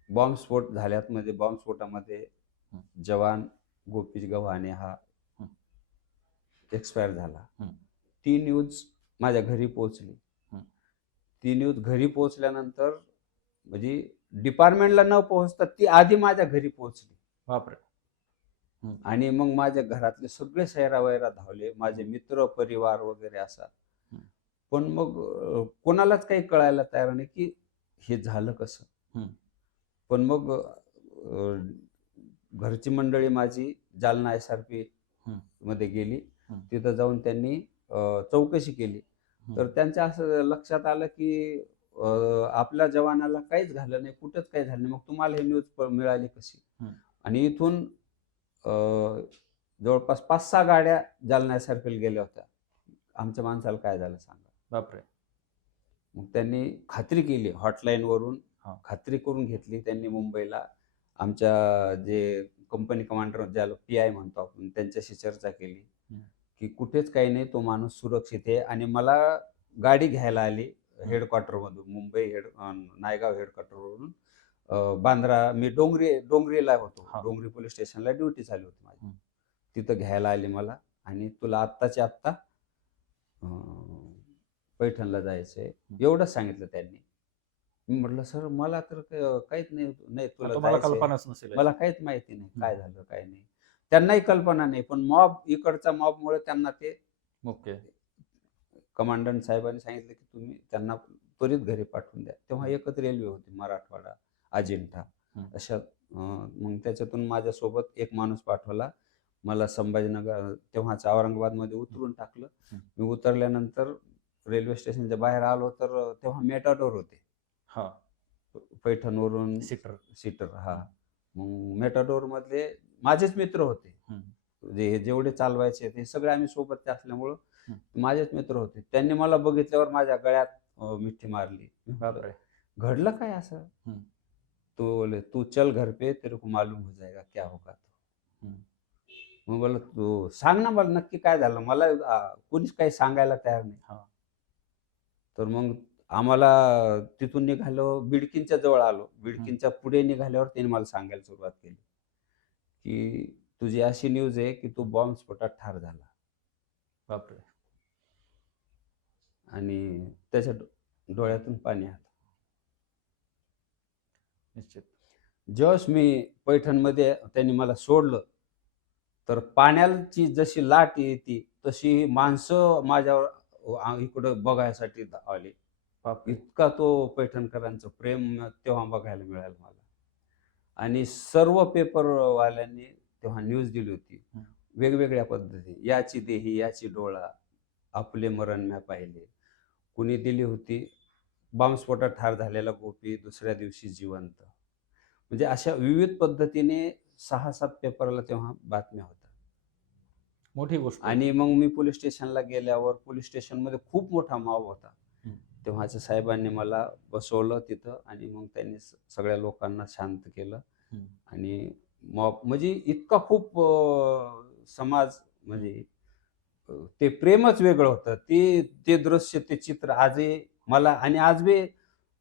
बॉम्बस्फोट झाल्यात म्हणजे बॉम्बस्फोटामध्ये हं. जवान गोपीच गव्हाणे हा हं. एक्सपायर झाला. हं. ती न्यूज माझ्या घरी पोहोचली. हं. ती न्यूज घरी पोहोचल्यानंतर म्हणजे डिपार्टमेंटला न पोहोचता ती आधी माझ्या घरी पोहोचली. बापरे! हं. आणि मग माझ्या घरातले सगळे सैरावैरा धावले. माझे मित्र, परिवार वगैरे असा. हं. पण मग कोणालाच काही कळायला तयार नाही, की हे झालं कसं? हं. पण मग घरची मंडळी माझी जालना SRP हं. मध्ये गेली. हं. तिथं जाऊन त्यांनी चौकशी केली. हं. तर त्यांच्या असं लक्षात आलं, की आपल्या जवानाला काहीच झालं नाही, कुठंच काही झालं नाही. मग तुम्हाला ही न्यूज मिळाली कशी? हं. आणि इथून अ, जवळपास 5-6 गाड्या जालना सर्कल गेल्या होत्या. आमच्या माणसाला काय झालं सांगा. बापरे! मग त्यांनी खात्री केली हॉटलाईनवरून हां. खात्री करून घेतली त्यांनी मुंबईला. आमच्या जे कंपनी कमांडर ज्याला पी-आय म्हणतो आपण त्यांच्याशी चर्चा केली, हं. की कुठेच काही नाही, तो माणूस सुरक्षित आहे. आणि मला गाडी घ्यायला आली हेडक्वार्टरमधून नायगाव हेडक्वार्टरवरून बांद्रा. मी डोंगरीला होतो. हां. डोंगरी पोलीस स्टेशनला ड्युटी चालू होती माझी. हं. तिथं घ्यायला आली मला आणि तुला आत्ताच्या आत्ता पैठणला जायचंय एवढंच सांगितलं त्यांनी. मी म्हटलं सर मला तर काहीच नाही नाही तुला तुम्हाला जायचंय. कल्पनाच नसेल मला याची. काहीच माहिती नाही काय झालं काय नाही. त्यांनाही कल्पना नाही, पण इकडचा मॉबमुळे त्यांना ते ओके. कमांडंट साहेबांनी सांगितलं की तुम्ही त्यांना त्वरित घरी पाठवून द्या. तेव्हा एकच रेल्वे होती मराठवाडा अजिंठा हं. अशा. मग त्याच्यातून माझ्यासोबत एक माणूस पाठवला. मला संभाजीनगर तेव्हाच औरंगाबादमध्ये उतरून टाकलं. हं. मी उतरल्यानंतर रेल्वे स्टेशनच्या बाहेर आलो तर तेव्हा मेटाडोर होते हां. पैठणवरून सीटर. सीटर. हां. मग मेटाडोरमधले माझेच मित्र होते. हं. जेवढे चालवायचे ते सगळे आम्ही सोबतचे असल्यामुळं हं. माझेच मित्र होते. त्यांनी मला बघितल्यावर माझ्या गळ्यात मिठी मारली. मी म्हटलं, बापरे! घडलं काय असं? हं. तो बोले, "तू चल घर पे, तेरे को मालूम हो जाएगा क्या होगा तो." हं. मग बोललो, "तू सांग ना मला नक्की काय झालं?" मला कोणीच काही सांगायला तयार नाही. हां. तर मग आम्हाला तिथून निघालो, बिडकीनच्या जवळ आलो. बिडकीनच्या पुढे निघाल्यावर त्यांनी मला सांगायला सुरुवात केली, की "तुझी अशी न्यूज आहे की तू बॉम्बस्फोटात ठार झाला." बापरे! आणि त्याच्या डोळ्यातून पाणी आलं. निश्चित. ज्यावेळेस मी पैठणमध्ये त्यांनी मला सोडलं, तर पाण्याची जशी लाट येते, तशी माणसं माझ्यावर इकडं बघायसाठी आली. बापरे! इतका तो पैठणकरांचं प्रेम तेव्हा बघायला मिळालं मला. आणि सर्व पेपरवाल्यांनी तेव्हा न्यूज दिली होती. हं. वेगवेगळ्या पद्धती. याची देही, याची डोळा, आपले मरण म्या पाहिले. कुणी दिली होती, बॉम्बस्फोटात ठार झालेला गोपी दुसऱ्या दिवशी जिवंत. म्हणजे अशा विविध पद्धतीने 6-7 पेपरला तेव्हा बातम्या होत्या. मोठी गोष्ट होती. आणि मग मी पोलीस स्टेशनला गेल्यावर पोलीस स्टेशनमध्ये खूप मोठा मॉब होता. हं. तेव्हाच्या साहेबांनी मला बसवलं तिथं आणि मग त्यांनी सगळ्या लोकांना शांत केलं. हं. आणि मॉब म्हणजे इतका खूप समाज म्हणजे ते प्रेमच वेगळं होतं. ते ते दृश्य, ते चित्र आजही मला आणि आज बी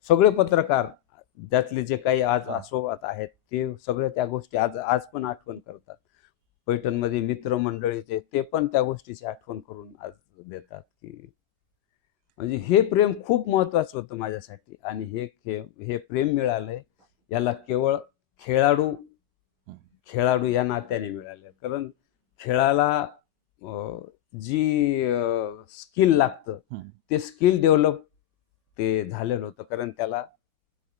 सगळे पत्रकार ज्यातले जे काही आज आसोबात आहेत, ते सगळे त्या गोष्टी आज आज पण आठवण करतात. पैठणमध्ये मित्रमंडळीचे ते पण त्या गोष्टीची आठवण करून आज देतात, की म्हणजे हे प्रेम खूप महत्त्वाचं होतं माझ्यासाठी. आणि हे प्रेम मिळालंय याला केवळ खेळाडू हं. खेळाडू या नात्याने मिळालं. कारण खेळाला जी स्किल लागतं, हं. ते स्किल डेव्हलप ते झालेलं होतं. कारण त्याला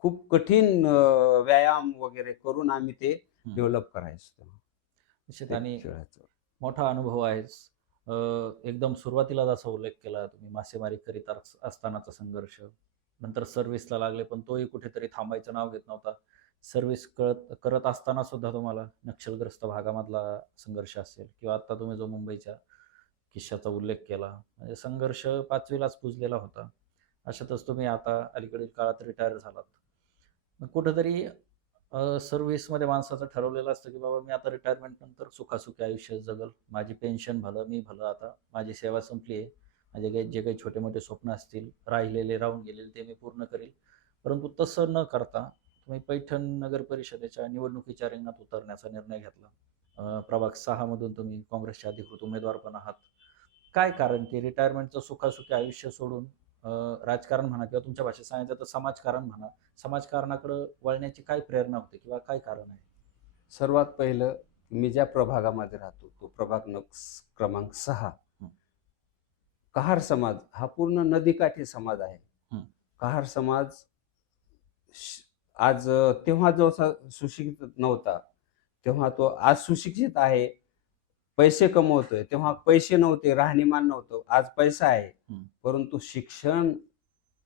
खूप कठीण व्यायाम वगैरे करून आम्ही ते हं. डेव्हलप करायचो तेव्हा निश्चित. ते आणि खेळाचं. मोठा अनुभव आहेच. अ, एकदम सुरुवातीला जसा उल्लेख केला तुम्ही मासेमारी करीत असतानाचा संघर्ष. नंतर सर्व्हिसला लागले, पण तोही कुठेतरी थांबायचं नाव घेत नव्हता. सर्व्हिस करत असताना सुद्धा तुम्हाला नक्षलग्रस्त भागामधला संघर्ष असेल किंवा आत्ता तुम्ही जो मुंबईच्या किस्साचा उल्लेख केला, म्हणजे संघर्ष 5वीलाच पुजलेला होता. अशातच तुम्ही आता अलीकडील काळात रिटायर झालात. मग कुठेतरी सर्व्हिसमध्ये माणसाचं ठरवलेलं असतं, की बाबा मी आता रिटायरमेंट नंतर सुखासुखी आयुष्य जगल. माझी पेन्शन भलं, मी भलं, आता माझी सेवा संपली आहे. माझे जे काही छोटे-मोठे स्वप्न असतील, राहिलेले, राहून गेलेले ते मी पूर्ण करील. परंतु तसं न करता तुम्ही पैठण नगर परिषदेच्या निवडणुकीच्या रिंगणात उतरण्याचा निर्णय घेतला. प्रभाग 6 मधून तुम्ही काँग्रेसचे अधिकृत उमेदवार पण आहात. काय कारण, की रिटायरमेंटचं सुखासुखी आयुष्य सोडून अ, राजकारण म्हणा किंवा तुमच्या भाषेत सांगायचं तर समाजकारण म्हणा, समाजकारणाकडं वळण्याची काय प्रेरणा होती किंवा काय कारण आहे? सर्वात पहिलं मी ज्या प्रभागामध्ये राहतो, तो प्रभाग क्रमांक 6. हं. कहार समाज हा पूर्ण नदीकाठी समाज आहे. हं. कहार समाज आज तेव्हा जो सुशिक्षित नव्हता, तेव्हा तो आज सुशिक्षित आहे. पैसे कमवतोय. तेव्हा पैसे नव्हते, राहणीमान नव्हतं. आज पैसा आहे. हं. परंतु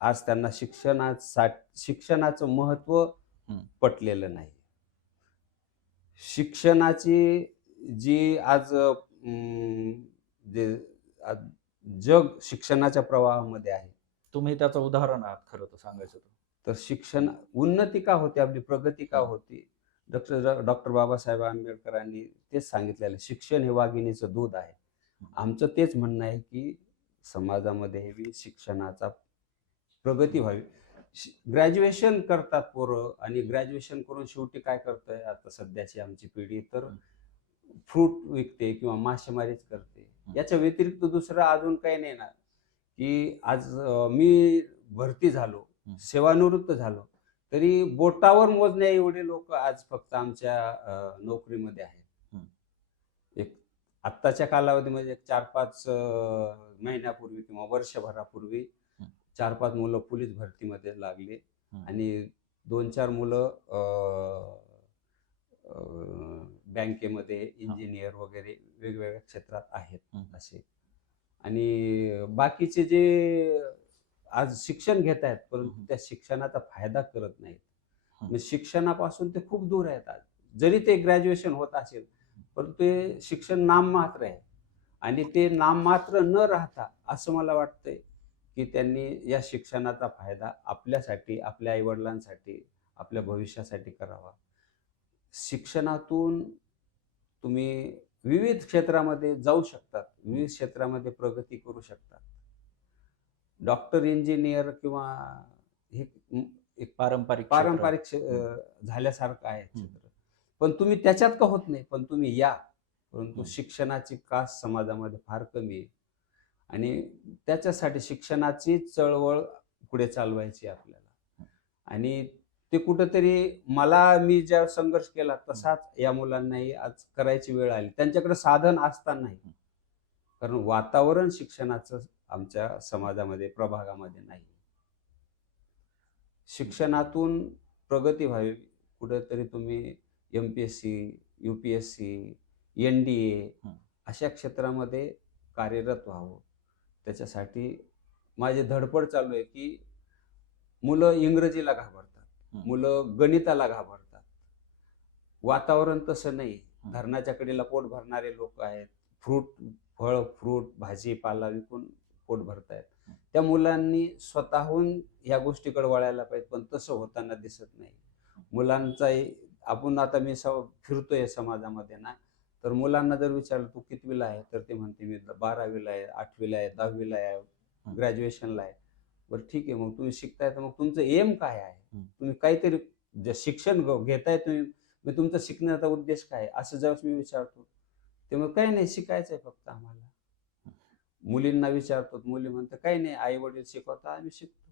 आज त्यांना शिक्षणाचं महत्त्व हं. पटलेलं नाही. शिक्षणाची जी आज जे आज जग शिक्षणाच्या प्रवाहामध्ये आहे. तुम्ही त्याचं उदाहरण आहात खरं तर सांगायचं तर. तर शिक्षण उन्नती का होते, आपली प्रगती का हं, होती? डॉक्टर बाबासाहेब आंबेडकरांनी तेच सांगितलेलं आहे, शिक्षण हे वाघिणीचं दूध आहे. हं, आमचं तेच म्हणणं आहे, की समाजामध्ये हे शिक्षणाचा प्रगती हं, व्हावी. ग्रॅज्युएशन करतात पोरं आणि ग्रॅज्युएशन करून शेवटी काय करतंय आता सध्याची आमची पिढी, तर हं, फ्रूट विकते किंवा मासेमारीच करते. हं, याच्या व्यतिरिक्त दुसरं अजून काही नाही ना, की आज मी भरती झालो, हं, सेवानिवृत्त झालो, तरी बोटावर मोजण्या एवढे लोक आज फक्त आमच्या नोकरीमध्ये आहेत. हं, एक आत्ताच्या कालावधीमध्ये एक 4-5 महिन्यापूर्वी किंवा वर्षभरापूर्वी हं, 4-5 मुलं पोलीस भरतीमध्ये लागले हं. आणि 2-4 मुलं अ, बँकेमध्ये हां. इंजिनियर वगैरे वेगवेगळ्या क्षेत्रात आहेत हं, असे. आणि बाकीचे जे आज शिक्षण घेत आहेत, हं, परंतु हं, त्या शिक्षणाचा फायदा करत नाहीत. हं, म्हणजे शिक्षणापासून ते खूप दूर आहेत आज. जरी ते ग्रॅज्युएशन होत असेल, परंतु ते शिक्षण नाममात्र आहे. आणि ते नाममात्र न राहता असं मला वाटतंय, की त्यांनी या शिक्षणाचा फायदा आपल्यासाठी, आपल्या आई-वडिलांसाठी, आपल्या भविष्यासाठी करावा. शिक्षणातून तुम्ही विविध क्षेत्रामध्ये जाऊ शकतात. हं. विविध क्षेत्रामध्ये प्रगती करू शकतात. डॉक्टर, इंजिनिअर किंवा हे एक पारंपरिक क्षेत्र. पारंपरिक हं, झाल्यासारखं आहे हं, क्षेत्र. पण तुम्ही त्याच्यात का होत नाही, पण तुम्ही या. परंतु हं, शिक्षणाची कास समाजामध्ये फार कमी आहे आणि त्याच्यासाठी शिक्षणाची चळवळ पुढे चालवायची आहे आपल्याला. हं, आणि ते कुठेतरी मी ज्या संघर्ष केला हं, तसाच या मुलांनाही आज करायची वेळ आली. त्यांच्याकडे साधन असतानाही. हं. कारण वातावरण शिक्षणाचं आमच्या समाजामध्ये, प्रभागामध्ये नाही. शिक्षणातून प्रगती व्हावी. कुठेतरी तुम्ही एम-पी-एस-सी, यू-पी-एस-सी, एन-डी-ए हं, अशा क्षेत्रामध्ये कार्यरत व्हावं. त्याच्यासाठी माझी धडपड चालू आहे, की मुलं इंग्रजीला घाबरतात. हं, मुलं गणिताला घाबरतात. वातावरण तसं नाही. हं, धरणाच्या कडेला पोट भरणारे लोक आहेत. फ्रूट, फळ, फ्रूट, भाजीपाला विकून पोट भरतायत. हं, त्या मुलांनी स्वतःहून ह्या गोष्टीकडे वळायला पाहिजे, पण तसं होताना दिसत नाही. हं, मुलांचाही आपण आता मी फिरतोय समाजामध्ये ना, तर मुलांना जर विचारलं, "तू कितवीला आहे?" तर ते म्हणते, "मी 12वीला आहे, 8वीला आहे, 10वीला आहे, हं, ग्रॅज्युएशनला आहे." बरं ठीक आहे, मग तुम्ही शिकताय तर मग तुमचं एम काय आहे? हं. तुम्ही काहीतरी जे शिक्षण घेताय तुम्ही, मग तुमचा शिकण्याचा उद्देश काय आहे? असं ज्यावेळेस मी विचारतो, ते मग काही नाही शिकायचंय फक्त आम्हाला. मुलींना विचारतो, मुली म्हणतात, "काही नाही, आई-वडील शिकवतात, आम्ही शिकतो."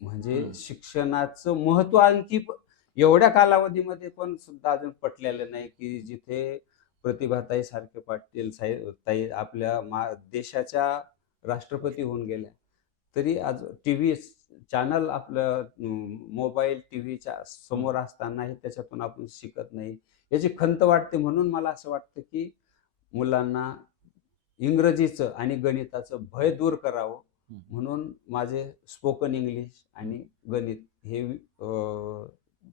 म्हणजे हं. शिक्षणाचं महत्त्व आणखी एवढ्या कालावधीमध्ये पण सुद्धा अजून पटलेलं नाही, की जिथे प्रतिभाताई सारखे पाटील साहेब ताई आपल्या देशाच्या राष्ट्रपती होऊन गेल्या. तरी आज टीव्ही चॅनल आपलं मोबाईल, टीव्हीच्या हं, समोर असतानाही त्याच्यातून आपण शिकत नाही. याची खंत वाटते. म्हणून मला असं वाटतं, की मुलांना इंग्रजीचं आणि गणिताचं भय दूर करावं. हं, म्हणून माझे स्पोकन इंग्लिश हं, आणि गणित हे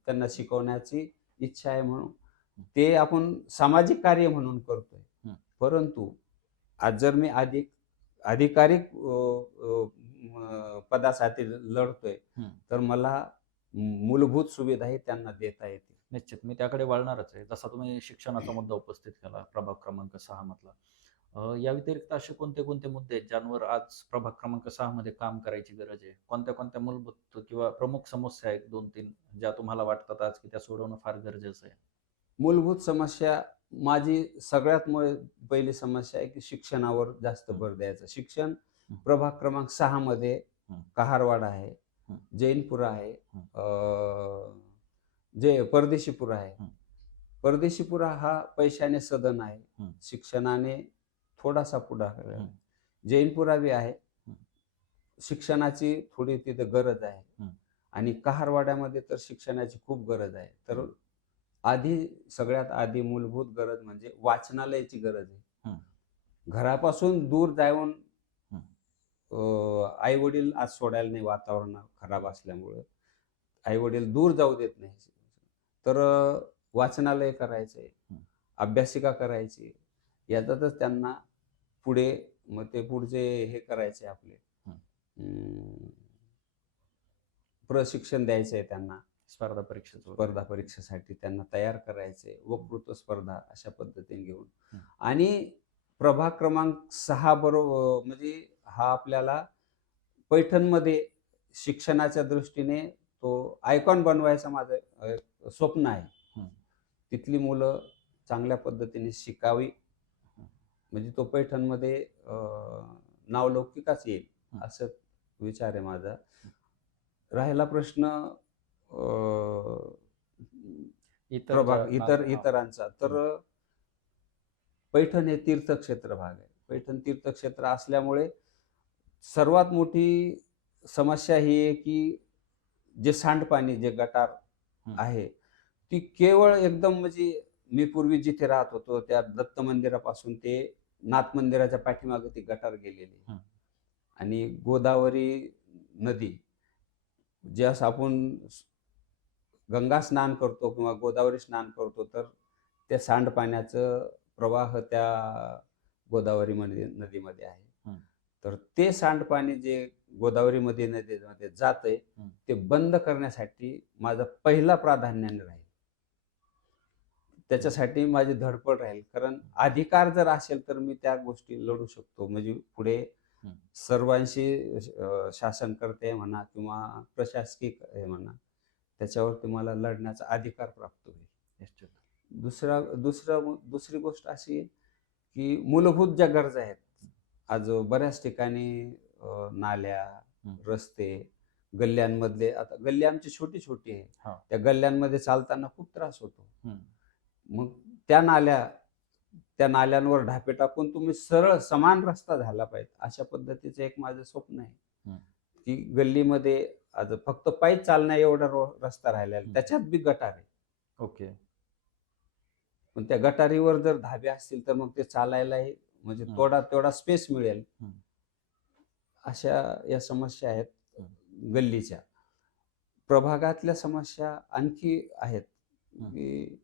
त्यांना शिकवण्याची इच्छा आहे. म्हणून हं, ते आपण सामाजिक कार्य म्हणून करतोय. हं, परंतु आज जर मी अधिकाधिक पदासाठी लढतोय, हं. तर मला मूलभूत सुविधाही त्यांना देता येतील. निश्चित. मी त्याकडे वळणारच आहे. जसा तुम्ही शिक्षणाचा मुद्दा उपस्थित केला प्रभाग क्रमांक 6 मधला. या व्यतिरिक्त असे कोणते-कोणते मुद्दे आहेत ज्यांवर आज प्रभाग क्रमांक 6 मध्ये काम करायची गरज आहे? कोणत्या-कोणत्या मूलभूत किंवा प्रमुख समस्या आहेत 2-3 ज्या तुम्हाला वाटतात आज की त्या सोडवणं फार गरजेचं आहे? मूलभूत समस्या माझी सगळ्यात पहिली समस्या आहे, की शिक्षणावर जास्त हं, भर द्यायचं. शिक्षण हं, प्रभाग क्रमांक 6 मध्ये हं, कहारवाडा आहे, हं, जैनपुरा आहे, हं, जे परदेशीपुरा आहे. हं, परदेशीपुरा हा पैशाने सदन आहे. हं, शिक्षणाने थोडासा पुढाकार आहे. हं, जैनपुरा बी आहे. हं, शिक्षणाची थोडी तिथं गरज आहे. हं, आणि कहारवाड्यामध्ये तर शिक्षणाची खूप गरज आहे. तर हं, सगळ्यात आधी मूलभूत गरज म्हणजे वाचनालयाची गरज आहे. हं, घरापासून दूर जाऊन हं, आई-वडील आज सोडायला नाही, वातावरण खराब असल्यामुळं. आई-वडील दूर जाऊ देत नाही. तर वाचनालय करायचंय, अभ्यासिका करायची, याच्यातच त्यांना पुढे मग ते पुढचे हे करायचे आपले प्रशिक्षण द्यायचंय त्यांना. स्पर्धा परीक्षेचं वगैरे. स्पर्धा परीक्षेसाठी त्यांना तयार करायचे, वक्तृत्व स्पर्धा अशा पद्धतीने घेऊन. हं. आणि प्रभाग क्रमांक 6 बरोबर म्हणजे हा आपल्याला पैठणमध्ये शिक्षणाच्या दृष्टीने तो आयकॉन बनवायचं माझं स्वप्न आहे. हं. तिथली मुलं चांगल्या पद्धतीने शिकावी, हं. म्हणजे तो पैठणमध्ये नावलौकिकच येईल हं. असं विचार आहे माझा. राहिला प्रश्न प्रभाग इतरांचा, तर पैठण हे तीर्थक्षेत्र भाग आहे. पैठण तीर्थक्षेत्र असल्यामुळे सर्वात मोठी समस्या ही आहे की जे सांडपाणी, जे गटार आहे, ती केवळ एकदम म्हणजे मी पूर्वी जिथे राहत होतो त्या दत्त मंदिरापासून ते नाथ मंदिराच्या पाठीमागे ती गटार गेलेली. आणि गोदावरी नदी, ज्यास आपण गंगा स्नान करतो किंवा गोदावरी स्नान करतो, तर त्या सांडपाण्याचं प्रवाह त्या गोदावरी नदीमध्ये आहे. तर ते सांडपाणी जे गोदावरी नदीमध्ये जातंय, ते बंद करण्यासाठी माझं पहिला प्राधान्याने राहील. त्याच्यासाठी माझी धडपड राहील, कारण अधिकार जर असेल तर मी त्या गोष्टी लढू शकतो. म्हणजे पुढे सर्वांशी शासनकर्ते म्हणा किंवा प्रशासकीय हे म्हणा, त्याच्यावरती मला लढण्याचा अधिकार प्राप्त होईल. निश्चित. दुसरी गोष्ट अशी आहे की मूलभूत ज्या गरजा आहेत, आज बऱ्याच ठिकाणी नाल्या, रस्ते, गल्ल्यांमधले, आता गल्ली आमची छोटी छोटी आहे, त्या गल्ल्यांमध्ये चालताना खूप त्रास होतो. मग त्या नाल्यांवर ढापे टाकून तुम्ही सरळ समान रस्ता झाला पाहिजे, अशा पद्धतीचं एक माझं स्वप्न आहे की गल्लीमध्ये आज फक्त पायी चालण्या एवढा रस्ता राहिला, त्याच्यात बी गटार आहे. ओके. पण त्या गटारीवर जर धाबे असतील तर मग ते चालायलाही म्हणजे तेवढा स्पेस मिळेल. अशा या समस्या आहेत गल्लीच्या. प्रभागातल्या समस्या आणखी आहेत की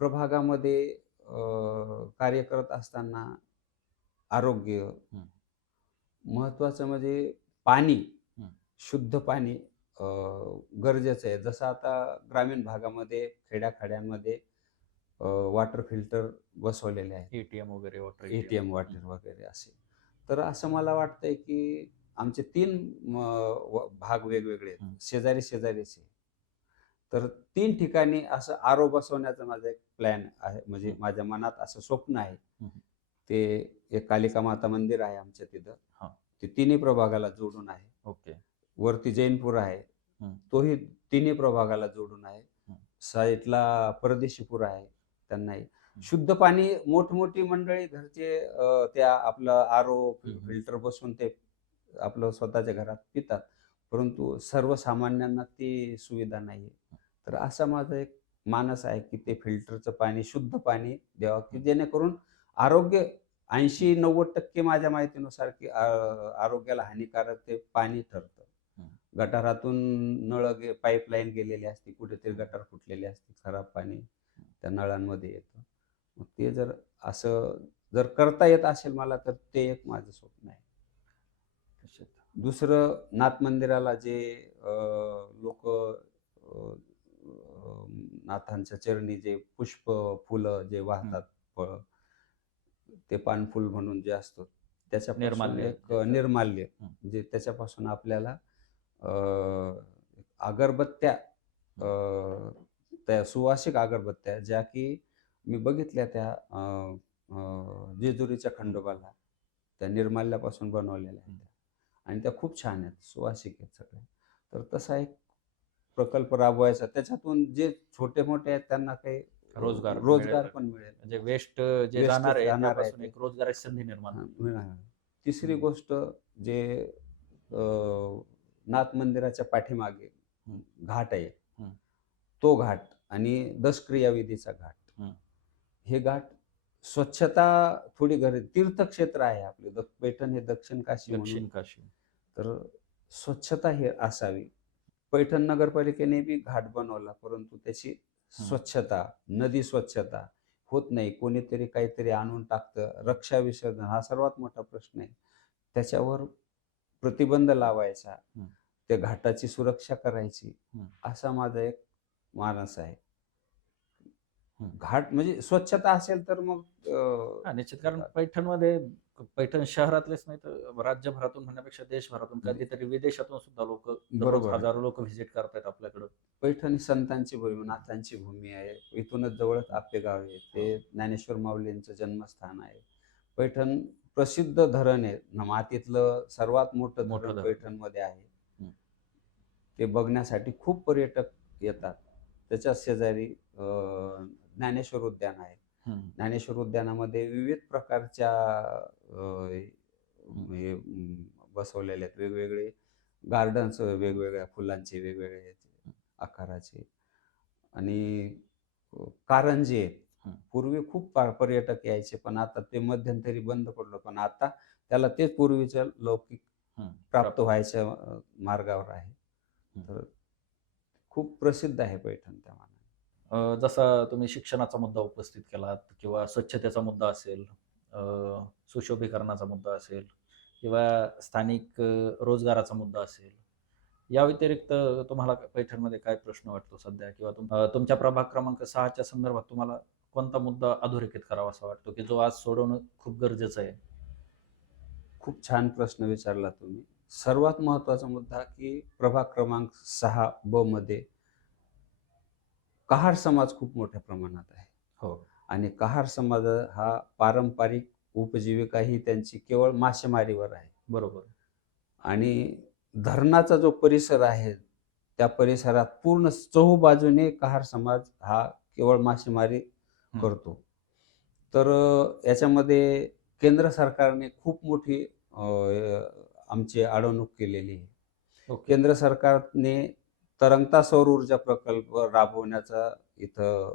प्रभागामध्ये कार्य करत असताना आरोग्य महत्वाचं, म्हणजे पाणी, शुद्ध पाणी गरजेचं आहे. जसं आता ग्रामीण भागामध्ये, खेड्याखाड्यांमध्ये वॉटर फिल्टर बसवलेले आहेत, एटीएम वगैरे, एटीएम वॉटर वगैरे असे. तर असं मला वाटतंय की आमचे 3 भाग वेगवेगळे आहेत, शेजारी शेजारीचे. तर 3 ठिकाणी असं आरो बसवण्याचा माझा एक प्लॅन आहे, म्हणजे माझ्या मनात असं स्वप्न आहे. ते एक कालिका माता मंदिर आहे आमच्या तिथं, ते तिन्ही प्रभागाला जोडून आहे. ओके. वरती जैनपूर आहे, तोही तिन्ही प्रभागाला जोडून आहे. साईडला परदेशीपूर आहे, त्यांनाही शुद्ध पाणी. मोठमोठी मंडळी घरचे त्या आपलं आरो फिल्टर बसून ते आपलं स्वतःच्या घरात पितात, परंतु सर्वसामान्यांना ती सुविधा नाही. तर असा माझा एक मानस आहे की ते फिल्टरचं पाणी, शुद्ध पाणी द्यावं, की जेणेकरून आरोग्य 80-90% माझ्या माहितीनुसार की आरोग्याला हानिकारक ते पाणी ठरतं. गटारातून पाईपलाईन गेलेली असते, कुठेतरी गटार फुटलेली असते, खराब पाणी त्या नळांमध्ये येतं. मग ते जर असं जर करता येत असेल मला, तर ते एक माझं स्वप्न आहे. दुसरं, नाथ मंदिराला जे लोक नाथांच्या चरणी जे पुष्प, फुलं जे वाहतात, फळ, ते पानफुल म्हणून जे असतं, त्याच्यापासून एक निर्माल्य, म्हणजे त्याच्यापासून आपल्याला अगरबत्त्या, त्या सुवासिक अगरबत्त्या, ज्या की मी बघितल्या त्या जेजुरीच्या खंडोबाला त्या निर्माल्यापासून बनवलेल्या आहेत, आणि त्या खूप छान आहेत, सुवासिक आहेत सगळ्या. तर तसा एक प्रकल्प राबवायचा, त्याच्यातून जे छोटे मोठे आहेत त्यांना काही रोजगार पण मिळेल, म्हणजे वेस्ट जे जाणार आहे त्यापासून एक रोजगाराची संधी निर्माण होईल. तिसरी गोष्ट, जे नाथ मंदिराच्या पाठीमागे घाट आहे, तो घाट आणि दशक्रियाविधीचा घाट, हे घाट स्वच्छता थोडी तीर्थक्षेत्र आहे आपले पैठण हे दक्षिण काशी. तर स्वच्छता हे असावी. पैठण नगरपालिकेने बी घाट बनवला, परंतु त्याची स्वच्छता, नदी स्वच्छता होत नाही, कोणीतरी काहीतरी आणून टाकतं, रक्षा विसर्जन हा सर्वात मोठा प्रश्न आहे. त्याच्यावर प्रतिबंध लावायचा, त्या घाटाची सुरक्षा करायची, असा माझा एक मानस आहे. घाट म्हणजे स्वच्छता असेल तर मग निश्चित. कारण पैठण शहरातलेच नाही तर राज्यभरातून म्हणण्यापेक्षा देशभरातून कधीतरी विदेशातून सुद्धा लोक दररोज बरोबर आहे. हजारो लोक व्हिजिट करतायत आपल्याकडं. पैठण ही संतांची भूमी, नाथांची भूमी आहे. इथूनच जवळच आपले गाव आहे. ते ज्ञानेश्वर माऊलींचं जन्मस्थान आहे. पैठण प्रसिद्ध धरण आहे. मातीतलं सर्वात मोठं मोठं धरण धरण. पैठणमध्ये आहे. ते बघण्यासाठी खूप पर्यटक येतात. त्याच्या शेजारी ज्ञानेश्वर उद्यान आहे. ज्ञानेश्वर उद्यानामध्ये विविध प्रकारच्या बसवलेले आहेत. वेगवेगळे गार्डन्स, वेगवेगळ्या फुलांचे, वेगवेगळे आकाराचे आणि कारंजे आहेत. पूर्वी खूप पर्यटक यायचे, पण आता ते मध्यंतरी बंद पडलं. पण आता त्याला तेच पूर्वीचं लौकिक प्राप्त व्हायच्या मार्गावर आहे. तर खूप प्रसिद्ध आहे पैठण त्या मानाने. जसा तुम्ही शिक्षणाचा मुद्दा उपस्थित केलात किंवा स्वच्छतेचा मुद्दा असेल, सुशोभीकरणाचा मुद्दा असेल किंवा स्थानिक रोजगाराचा मुद्दा असेल, या व्यतिरिक्त तुम्हाला पैठणमध्ये काय प्रश्न वाटतो सध्या किंवा तुमच्या प्रभाग क्रमांक 6च्या संदर्भात तुम्हाला कोणता मुद्दा अधोरेखित करावा असा वाटतो की जो आज सोडवणं खूप गरजेचं आहे? खूप छान प्रश्न विचारला तुम्ही. सर्वात महत्त्वाचा मुद्दा की प्रभाग क्रमांक 6 ब मध्ये कहार समाज खूप मोठ्या प्रमाणात आहे. हो. आणि कहार समाज हा पारंपरिक उपजीविका ही त्यांची केवळ मासेमारीवर आहे. बरोबर. आणि धरणाचा जो परिसर आहे, त्या परिसरात पूर्ण चहूबाजूने कहार समाज हा केवळ मासेमारी करतो. तर याच्यामध्ये केंद्र सरकारने खूप मोठी आमची अडवणूक केलेली आहे. केंद्र सरकारने तरंगता सौर ऊर्जा प्रकल्प राबवण्याचा इथं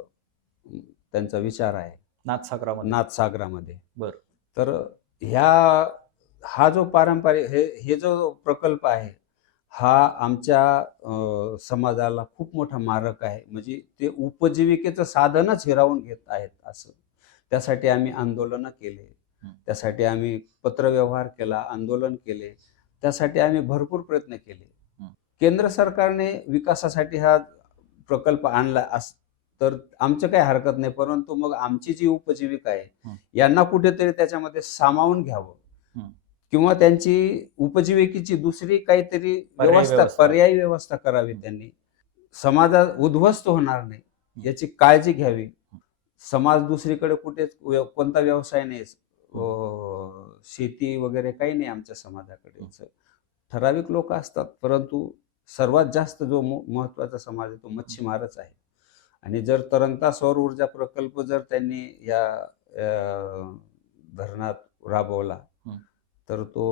त्यांचा विचार आहे. नाथसागरामध्ये. बरं. तर हा जो पारंपरिक हे जो प्रकल्प आहे, हा आमच्या समाजाला खूप मोठा मारक आहे. म्हणजे ते उपजीविकेचं साधनच हिरावून घेत आहेत असं. त्यासाठी आम्ही आंदोलनं केले. त्यासाठी आम्ही पत्रव्यवहार केला, आंदोलन केले. त्यासाठी आम्ही भरपूर प्रयत्न केले. केंद्र सरकारने विकासासाठी हा प्रकल्प आणला तर आमचं काही हरकत नाही, परंतु मग आमची जी उपजीविका आहे यांना कुठेतरी त्याच्यामध्ये सामावून घ्यावं किंवा त्यांची उपजीविकेची दुसरी काहीतरी पर्यायी व्यवस्था करावी. त्यांनी समाज उद्ध्वस्त होणार नाही याची काळजी घ्यावी. समाज दुसरीकडे कुठेच कोणता व्यवसाय नाही, शेती वगैरे काही नाही आमच्या समाजाकडे. ठराविक लोक असतात, परंतु सर्वात जास्त जो महत्वाचा समाज आहे तो मच्छीमारच आहे. आणि जर तरंगता सौर ऊर्जा प्रकल्प जर त्यांनी या धरणात राबवला तर तो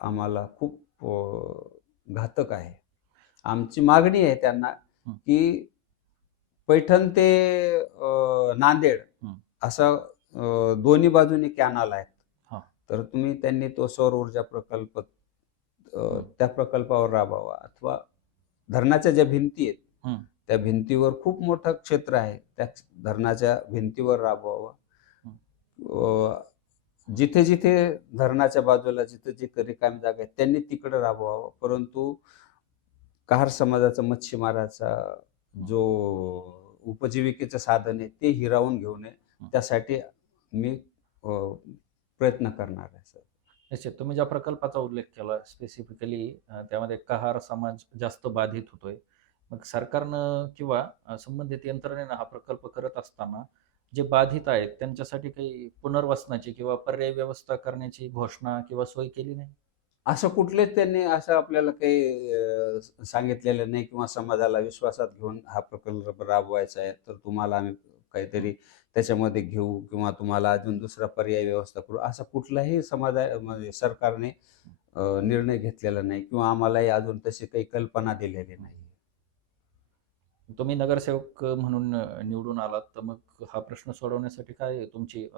आम्हाला खूप घातक आहे. आमची मागणी आहे त्यांना की पैठण ते नांदेड असं दोन्ही बाजूनी कॅनल आहेत. तर त्यांनी तो सौर ऊर्जा प्रकल्प त्या प्रकल्पावर राबवावा अथवा धरणाच्या ज्या भिंती आहेत त्या भिंतीवर खूप मोठं क्षेत्र आहे, त्या धरणाच्या भिंतीवर राबवावा. जिथे जिथे धरणाच्या बाजूला जिथे रिकामी जागा आहे त्यांनी तिकडे राबवावं. परंतु कहार समाजाचा मच्छीमाराचा जो उपजीविकेचं साधन आहे ते हिरावून घेऊ नये, त्यासाठी मी प्रयत्न करणार आहे. सर, निश्चित. तुम्ही ज्या प्रकल्पाचा उल्लेख केला स्पेसिफिकली, त्यामध्ये कहार समाज जास्त बाधित होतोय. मग सरकारनं किंवा संबंधित यंत्रणेनं हा प्रकल्प करत असताना जे बाधित आहेत त्यांच्यासाठी काही पुनर्वसनाची किंवा पर्यायी व्यवस्था करण्याची घोषणा किंवा सोय केली नाही? असं कुठलेच त्यांनी असं आपल्याला काही सांगितलेलं नाही किंवा समाजाला विश्वासात घेऊन हा प्रकल्प राबवायचा आहे तर तुम्हाला आम्ही काहीतरी त्याच्यामध्ये घेऊ किंवा तुम्हाला अजून दुसरा पर्यायी व्यवस्था करू, असं कुठलाही म्हणजे सरकारने निर्णय घेतलेला नाही किंवा आम्हालाही अजून तशी काही कल्पना दिलेली नाही. तुम्ही नगरसेवक म्हणून निवडून आलात, तर मग हा प्रश्न सोडवण्यासाठी काय तुमची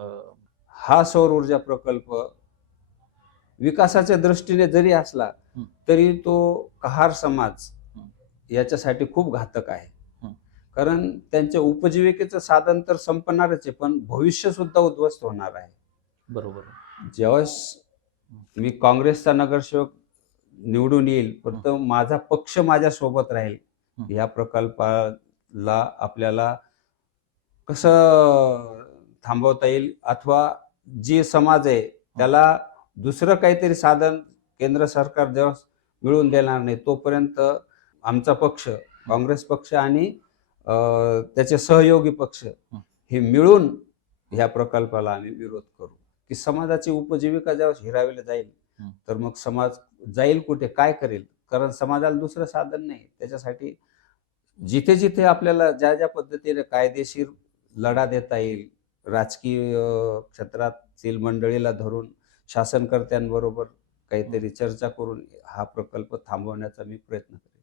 हा सौर ऊर्जा प्रकल्प विकासाच्या दृष्टीने जरी असला तरी तो कहार समाज याच्यासाठी खूप घातक आहे. कारण त्यांच्या उपजीविकेचं साधन तर संपणारच आहे, पण भविष्य सुद्धा उद्ध्वस्त होणार आहे. बरोबर. ज्यावेळेस मी काँग्रेसचा नगरसेवक निवडून येईल, फक्त माझा पक्ष माझ्या सोबत राहील. या प्रकल्पाला आपल्याला कसं थांबवता येईल, अथवा जे समाज आहे त्याला दुसरं काहीतरी साधन केंद्र सरकार जेव्हा मिळवून देणार नाही, तोपर्यंत आमचा पक्ष, काँग्रेस पक्ष आणि त्याचे सहयोगी पक्ष हे मिळून ह्या प्रकल्पाला आम्ही विरोध करू. की समाजाची उपजीविका जेव्हा हिरावली जाईल, तर मग समाज जाईल कुठे, काय करेल? कारण समाजाला दुसरं साधन नाही. त्याच्यासाठी जिथे जिथे आपल्याला ज्या ज्या पद्धतीने कायदेशीर लढा देता येईल, राजकीय क्षेत्रातील मंडळीला धरून शासनकर्त्यांबरोबर काहीतरी चर्चा करून हा प्रकल्प थांबवण्याचा मी प्रयत्न करेन.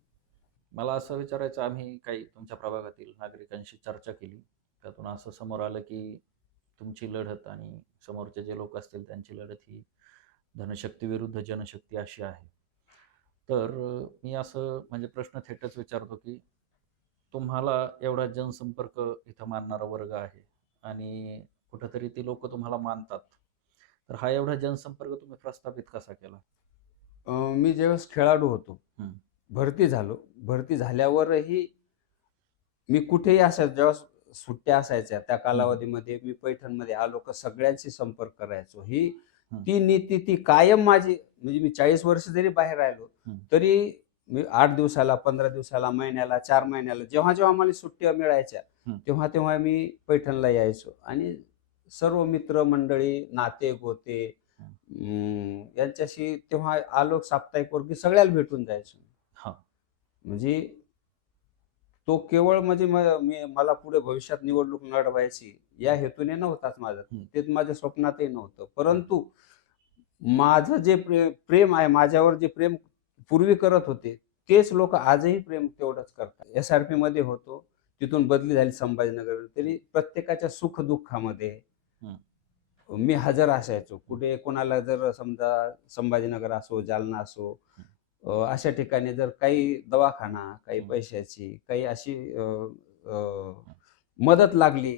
मला असं विचारायचं, आम्ही काही तुमच्या प्रभागातील नागरिकांशी चर्चा केली. त्यातून असं समोर आलं की तुमची लढत आणि समोरचे जे लोक असतील त्यांची लढत ही धनशक्ती विरुद्ध जनशक्ती अशी आहे. तर मी असं म्हणजे प्रश्न थेटच विचारतो की तुम्हाला एवढा जनसंपर्क इथं मानणारा वर्ग आहे आणि कुठंतरी ती लोक तुम्हाला मानतात, तर हा एवढा जनसंपर्क तुम्ही प्रस्थापित कसा केला? मी ज्यावेळेस खेळाडू होतो, भरती झालो, भरती झाल्यावरही मी कुठेही असायचो, जेव्हा सुट्ट्या असायच्या त्या कालावधीमध्ये मी पैठणमध्ये आलो का सगळ्यांशी संपर्क करायचो. ही ती नीती ती कायम माझी, म्हणजे मी 40 वर्ष जरी बाहेर राहिलो तरी मी 8 दिवसाला, 15 दिवसाला, महिन्याला, 4 महिन्याला जेव्हा जेव्हा मला सुट्ट्या मिळायच्या तेव्हा तेव्हा मी पैठणला यायचो आणि सर्व मित्र मंडळी, नाते गोते यांच्याशी तेव्हा आलो साप्ताहिक वर्गी सगळ्याला भेटून जायचो. म्हणजे तो केवळ म्हणजे मला पुढे भविष्यात निवडणूक लढवायची या हेतूने नव्हताच माझा, ते माझ्या स्वप्नातही नव्हतं. परंतु माझं जे प्रेम आहे, माझ्यावर जे प्रेम पूर्वी करत होते तेच लोक आजही प्रेम तेवढंच करतात. SRP मध्ये होतो, तिथून बदली झाली संभाजीनगर, तरी प्रत्येकाच्या सुख दुःखामध्ये मी हजर असायचो. कुठे कोणाला जर समजा संभाजीनगर असो, जालना असो, अशा ठिकाणी जर काही दवाखाना, काही पैशाची, काही अशी मदत लागली,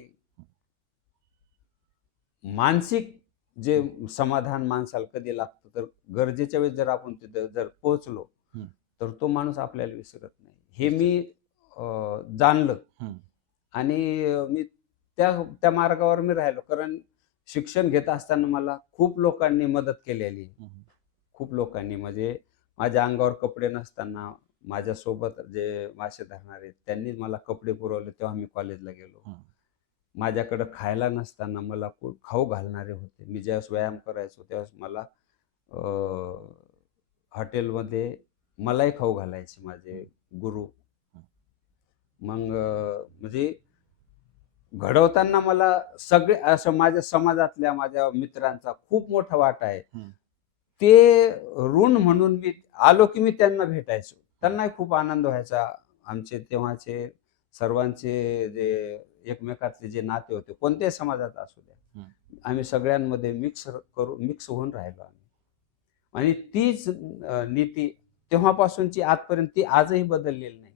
मानसिक जे समाधान माणसाला कधी लागतं, तर गरजेच्या वेळेस जर आपण तिथं जर पोहोचलो तर तो माणूस आपल्याला विसरत नाही. हे मी जाणलं आणि मी त्या मार्गावर मी राहिलो. कारण शिक्षण घेत असताना मला खूप लोकांनी मदत केलेली. खूप लोकांनी, म्हणजे माझ्या अंगावर कपडे नसताना माझ्यासोबत जे मासे धरणारे त्यांनी मला कपडे पुरवले तेव्हा मी कॉलेजला गेलो. माझ्याकडे खायला नसताना मला खाऊ घालणारे होते. मी ज्यावेळेस व्यायाम करायचो त्यावेळेस मला हॉटेलमध्ये मलाही खाऊ घालायचे माझे गुरु. मग म्हणजे घडवताना मला सगळे असं माझ्या समाजातल्या माझ्या मित्रांचा खूप मोठा वाटा आहे. ते ऋण म्हणून मी आलो की मी त्यांना भेटायचो. त्यांनाही खूप आनंद व्हायचा. आमचे तेव्हाचे सर्वांचे जे एकमेकातले जे नाते होते, कोणत्याही समाजात असू द्या, आम्ही सगळ्यांमध्ये मिक्स होऊन राहिलो आम्ही. आणि तीच नीती तेव्हापासूनची आजपर्यंत ती आजही बदललेली नाही.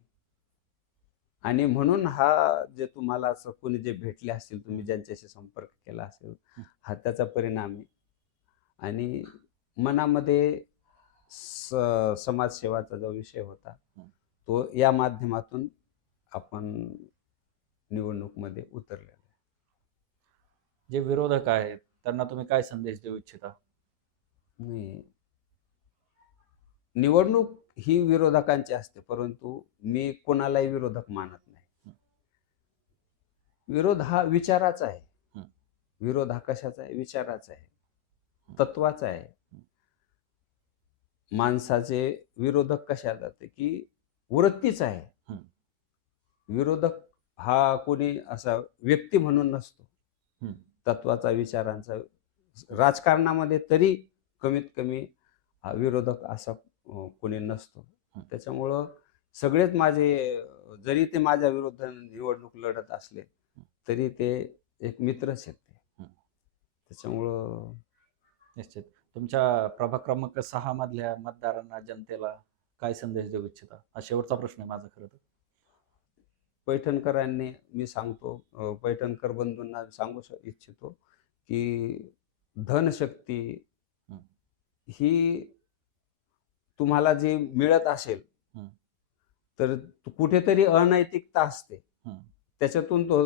आणि म्हणून हा जे तुम्हाला असं कोणी जे भेटले असतील, तुम्ही ज्यांच्याशी संपर्क केला असेल, हा त्याचा परिणाम आहे. आणि मनामध्ये समाजसेवाचा जो विषय होता तो या माध्यमातून आपण निवडणूकमध्ये उतरलेला आहे. जे विरोधक आहेत त्यांना तुम्ही काय संदेश देऊ इच्छिता? निवडणूक ही विरोधकांची असते, परंतु मी कोणालाही विरोधक मानत नाही. विरोध हा विचाराचा आहे. विरोध हा कशाचा आहे? विचाराचा आहे, तत्वाचा आहे. माणसाचे विरोधक कशाला जाते की वृत्तीच आहे. विरोधक हा कोणी असा व्यक्ती म्हणून नसतो, तत्वाचा, विचारांचा. राजकारणामध्ये तरी कमीत कमी हा विरोधक असा कोणी नसतो. त्याच्यामुळं सगळेच माझे, जरी ते माझ्या विरुद्ध निवडणूक लढत असले तरी ते एक मित्रच आहेत. त्याच्यामुळं निश्चित. तुमच्या प्रभाग क्रमांक 6 मधल्या मतदारांना, जनतेला काय संदेश देऊ इच्छिता? हा शेवटचा प्रश्न आहे माझा खरं तर. पैठणकरांनी मी सांगतो, पैठणकर बंधूंना सांगू इच्छितो, की धनशक्ती हं, ही तुम्हाला जी मिळत असेल, हं, तर कुठेतरी अनैतिकता असते. हं, त्याच्यातून तो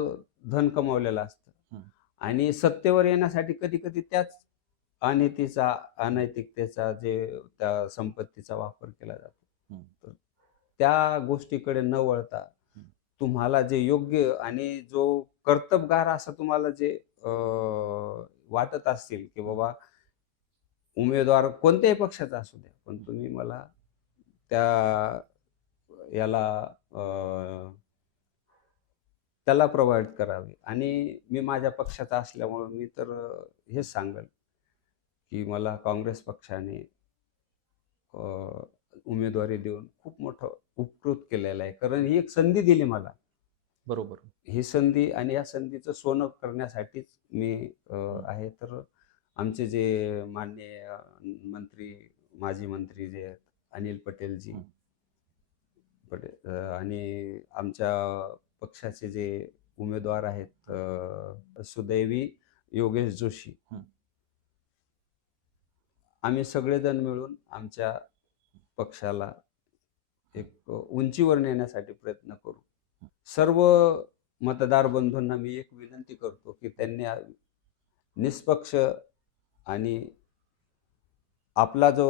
धन कमावलेलं असतं. हं, आणि सत्तेवर येण्यासाठी कधी-कधी त्याच अनैतिकतेचा त्या संपत्तीचा वापर केला जातो. हं, तर त्या गोष्टीकडे न वळता हं, तुम्हाला जे योग्य आणि जो कर्तबगार असं तुम्हाला जे वाटत असतील, की हं. बाबा उमेदवार कोणत्याही पक्षाचा असू द्या, पण तुम्ही मला त्या याला अ, त्याला प्रोव्हाईड करावे. आणि मी माझ्या पक्षाचा असल्यामुळं मी तर हेच सांगेल, की मला काँग्रेस पक्षाने अ, उमेदवारी देऊन खूप मोठं उपकृत केलेलं आहे. कारण ही एक संधी दिली मला. बरोबर. ही संधी आणि या संधीचं सोनं करण्यासाठीच मी हं, आहे. तर आमचे जे माननीय मंत्री, माजी मंत्री जे आहेत अनिल पटेलजी हं, आणि आमच्या पक्षाचे जे उमेदवार आहेत सुदैवी योगेश जोशी. हं. आम्ही सगळेजण मिळून आमच्या पक्षाला एक उंचीवर नेण्यासाठी प्रयत्न करू. सर्व मतदार बंधूंना मी एक विनंती करतो, की त्यांनी निष्पक्ष आणि आपला जो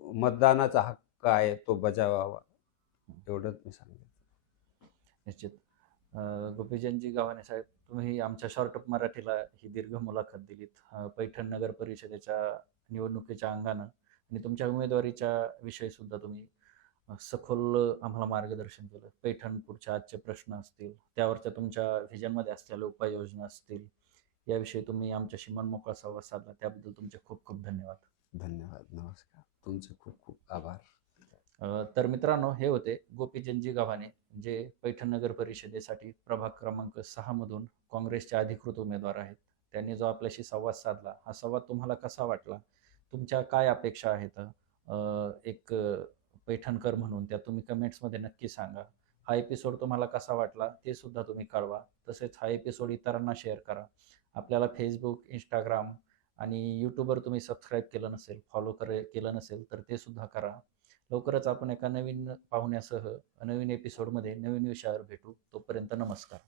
मतदानाचा हक्क आहे तो बजावावा, एवढंच मी सांगेन. निश्चित. गोपीचंदजी गव्हाणे साहेब, तुम्ही आमच्या शॉर्टअप मराठीला ही दीर्घ मुलाखत दिलीत. पैठण नगर परिषदेच्या निवडणुकीच्या अंगानं आणि तुमच्या उमेदवारीच्या विषयी सुद्धा तुम्ही सखोल आम्हाला मार्गदर्शन केलं. पैठण पुढचे आजचे प्रश्न असतील, त्यावरच्या तुमच्या व्हिजनमध्ये असलेल्या उपाययोजना असतील, याविषयी तुम्ही आमच्याशी मनमोकळा संवाद साधला. त्याबद्दल तुमचे खूप खूप धन्यवाद. धन्यवाद. नमस्कार. तुमचे खूप खूप आभार. तर मित्रांनो, हे होते गोपीचंदजी गव्हाणे, जे पैठण नगर परिषदेसाठी प्रभाग क्रमांक 6 मधून काँग्रेसचे अधिकृत उमेदवार आहेत. त्यांनी जो आपल्याशी संवाद साधला, हा संवाद तुम्हाला कसा वाटला? तुमच्या काय अपेक्षा आहेत? एक पैठणकर म्हणून त्या तुम्ही कमेंट्समध्ये नक्की सांगा. हा एपिसोड तुम्हाला कसा वाटला ते सुद्धा तुम्ही कळवा. तसेच हा एपिसोड इतरांना शेअर करा. आपल्याला Facebook, Instagram आणि YouTubeवर तुम्ही सबस्क्राईब केलं नसेल, केलं नसेल तर ते सुद्धा करा. लवकरच आपण एका नवीन पाहुण्यासह नवीन एपिसोडमध्ये नवीन विषयावर भेटू. तोपर्यंत नमस्कार.